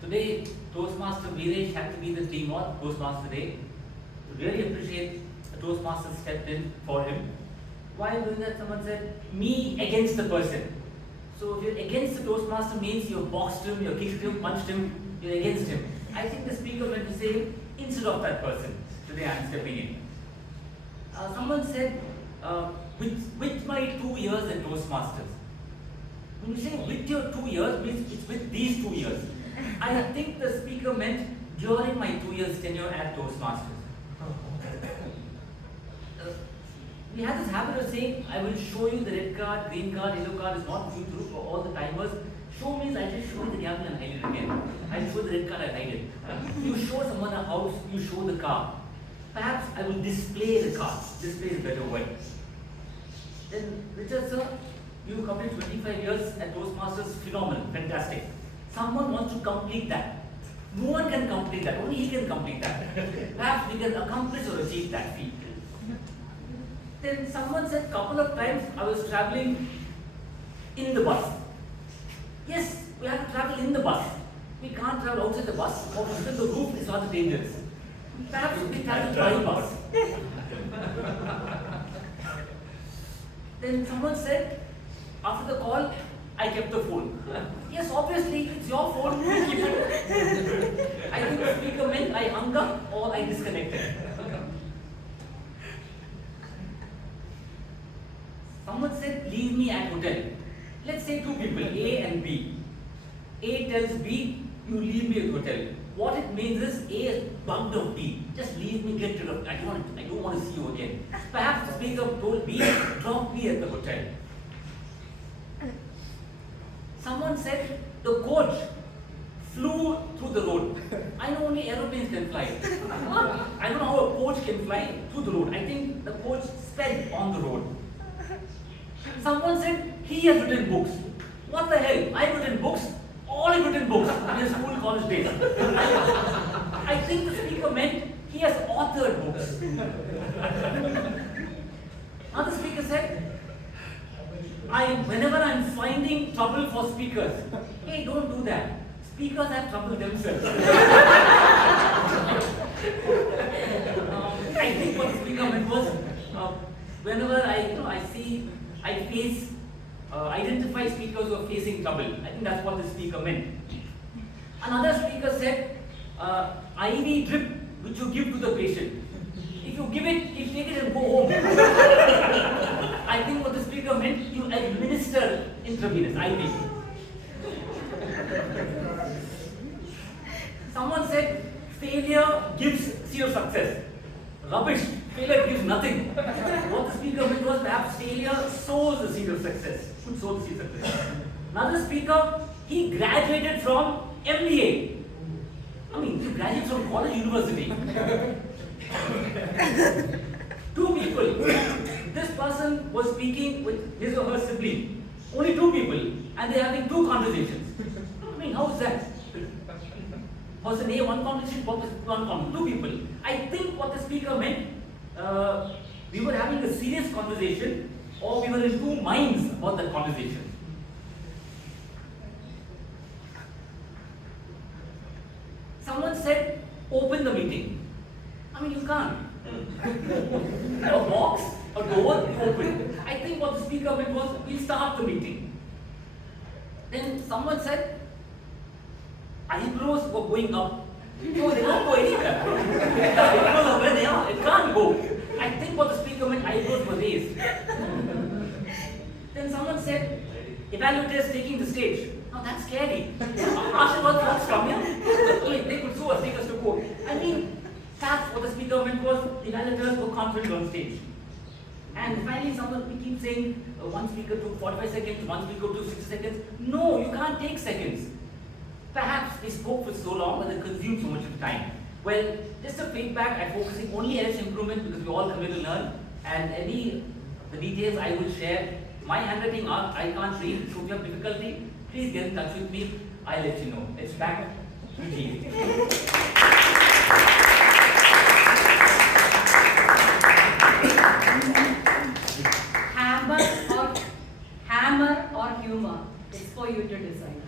Today, Toastmaster Vijay had to be the team on Toastmaster Day. Really appreciate the Toastmaster stepped in for him. While doing that, someone said, me against the person. So if you're against the Toastmaster means you've boxed him, you've kicked him, punched him, you're against him. I think the speaker meant to say instead of that person. Today I'm stepping in. Someone said, with my 2 years at Toastmasters. When you say with your 2 years, means it's with these 2 years. I think the speaker meant during my 2 years tenure at Toastmasters. We have this habit of saying, I will show you the red card, green card, yellow card is not true for all the timers. Show means I just show you the gavel and hide it again. I show the red card, I hide it. You show someone a house, you show the car. Perhaps I will display the car. Display is a better word. Then, Richard sir, you completed 25 years at Toastmasters, phenomenal, fantastic. Someone wants to complete that. No one can complete that, only he can complete that. Perhaps we can accomplish or achieve that feat. Then someone said couple of times I was traveling in the bus. Yes, we have to travel in the bus. We can't travel outside the bus or because the roof is rather dangerous. Perhaps we travel by bus. Then someone said, after the call, I kept the phone. Yes, obviously, it's your phone, you keep it. I think the speaker meant I hung up or I disconnected. Someone said, leave me at hotel. Let's say two people, A and B. A tells B, you leave me at hotel. What it means is A is bugged of B. Just leave me, get rid of it. I don't want to see you again. Perhaps the speaker told B, drop me at the hotel. Someone said the coach flew through the road. I know only aeroplanes can fly. I don't know how a coach can fly through the road. I think the coach sped on the road. Someone said he has written books. What the hell? I've written books. All I've written books in his school college days. I think the speaker meant he has authored books. Another speaker said, whenever I'm finding trouble for speakers, hey, don't do that. Speakers have trouble themselves. I think what the speaker meant was, whenever identify speakers who are facing trouble. I think that's what the speaker meant. Another speaker said, IV drip which you give to the patient. If you give it, you take it and go home. I think what the speaker meant, you administer intravenous, IV. Someone said, failure gives seed of success. Rubbish, failure gives nothing. What the speaker meant was perhaps failure sows the seed of success. Could sow the seed of success. Another speaker, he graduated from MBA. I mean, he graduated from college university. Two people. This person was speaking with his or her sibling. Only two people. And they're having two conversations. I mean, how is that? Person A, one conversation, person one conversation. Two people. I think what the speaker meant, we were having a serious conversation or we were in two minds about that conversation. Someone said, open the meeting. I mean, you can't. A box, a door, open. I think what the speaker meant was, we'll start the meeting. Then someone said, eyebrows were going up. No, they don't go anywhere. Eyebrows are where they are. It can't go. I think what the speaker meant, eyebrows were raised. Then someone said, evaluators taking the stage. Now that's scary. Ashirwad folks come here. They could sue us, take us to court. I mean, that's what the speaker meant was, evaluators were confident on stage. And finally, we keep saying, one speaker took 45 seconds, one speaker took 60 seconds. No, you can't take seconds. Perhaps we spoke for so long that it consumed so much of time. Well, just a feedback, I'm focusing only on improvement because we all come here to learn. And the details I will share. My handwriting, I can't read, so if you have difficulty, please get in touch with me. I'll let you know. It's back to Vijay. Hammer or humor, it's for you to decide.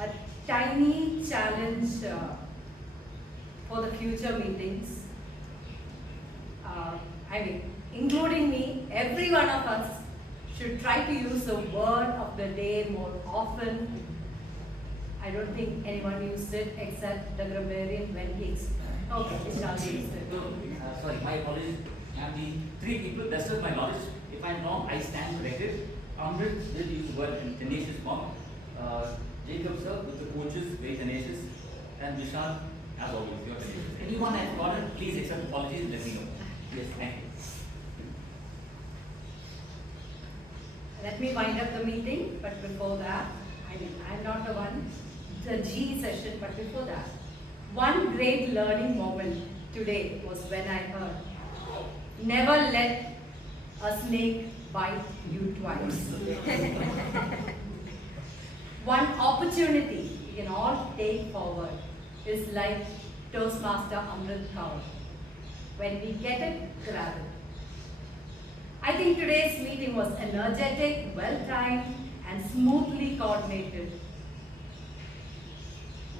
A tiny challenge for the future meetings. Including me, every one of us should try to use the word of the day more often. I don't think anyone used it except the grammarian when he okay, Vishal used it. Sorry, my apologies. And the three people, best of my knowledge, if I'm wrong, I stand corrected. Amrith did use the word in tenacious form. Jacob sir with the coaches, very tenacious. And Vishal, as always, you're tenacious. Anyone I've forgotten, please accept apologies and let me know. Yes, thank you. Let me wind up the meeting, but before that, I'm not the G session, but before that, one great learning moment today was when I heard, never let a snake bite you twice. One opportunity we can all take forward is like Toastmaster Amrith Kaur. When we get it, grab it. I think today's meeting was energetic, well-timed, and smoothly coordinated.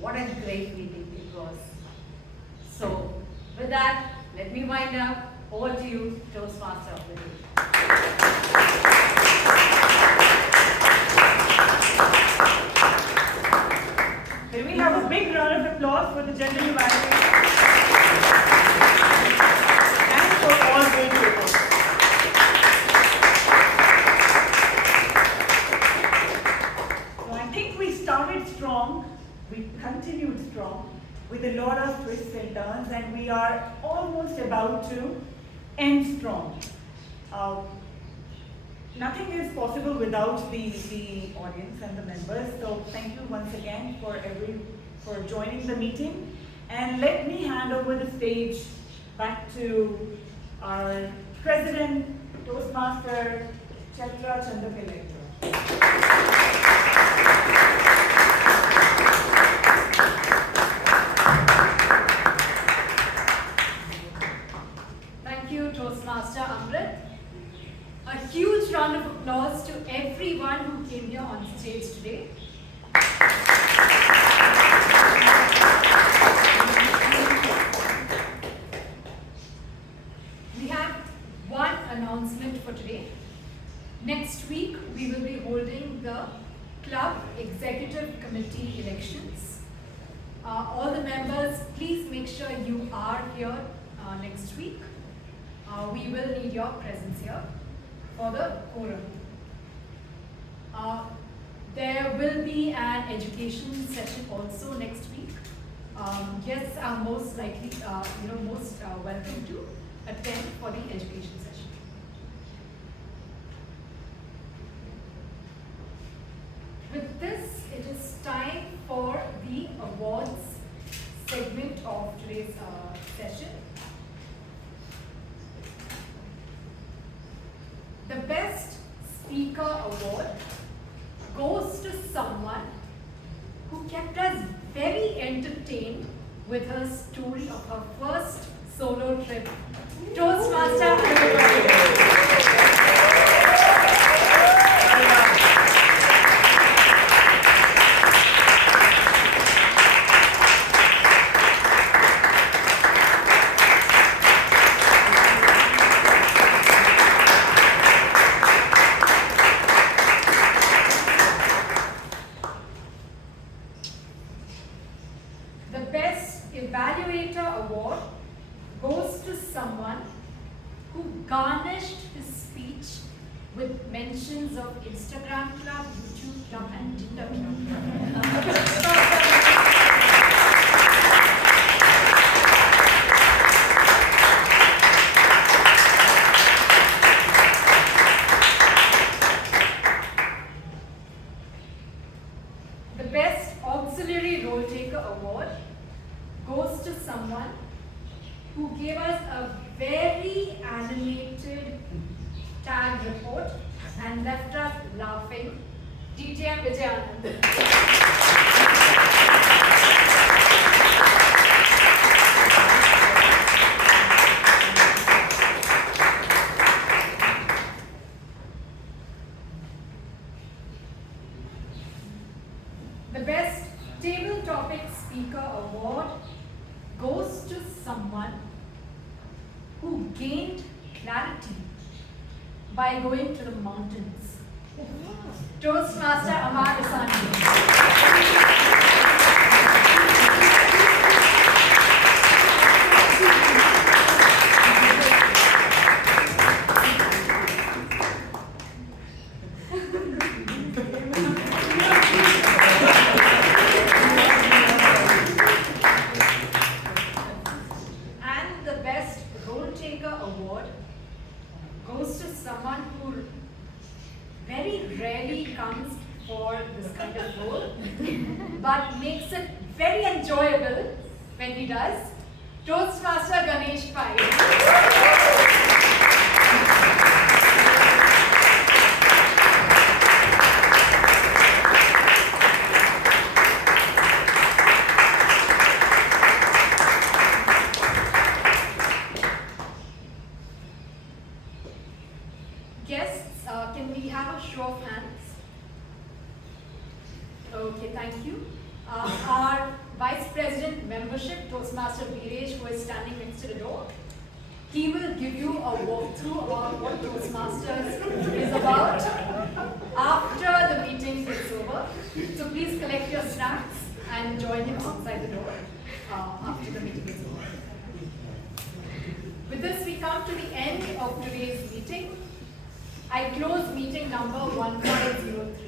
What a great meeting it was. So, with that, let me wind up. Over to you, Toastmaster of the day. Can we have a big round of applause for the gender evaluation and for all great papers. So I think we started strong, we continued strong with a lot of twists and turns, and we are almost about to end strong. Nothing is possible without the audience and the members. So thank you once again for joining the meeting. And let me hand over the stage back to our President, Toastmaster, Chaitra Chandapillai. Thank you, Toastmaster Amrith. A huge round of applause to everyone who came here on stage today. We have one announcement for today. Next week, we will be holding the Club Executive Committee elections. All the members, please make sure you are here next week. We will need your presence here for the quorum. There will be an education session also next week. Guests are most likely, most welcome to attend for the education session. With this, it is time for the awards segment of today's session. The Best Speaker Award goes to someone who kept us very entertained with her story of her first solo trip. Toastmaster Evaluator Award goes to someone who garnished his speech with mentions of Instagram Club, YouTube Club, and Tinder Club. The Best Auxiliary Role Taker Award goes to someone who gave us a very animated tag report and left us laughing. DTM Vijayan. The Best Table Topic Speaker Award goes to someone who gained clarity by going to the mountains. Toastmaster Amrith. And the best role taker award goes to someone who very rarely comes for this kind of role, but makes it very enjoyable when he does. Toastmaster Ganesh C. Guests, can we have a show of hands? Okay, thank you. Our Vice President Membership, Toastmaster Vivek, who is standing next to the door, he will give you a walkthrough about what Toastmasters is about after the meeting is over. So please collect your snacks and join him outside the door after the meeting is over. With this, we come to the end of today's meeting. I close meeting number 1503.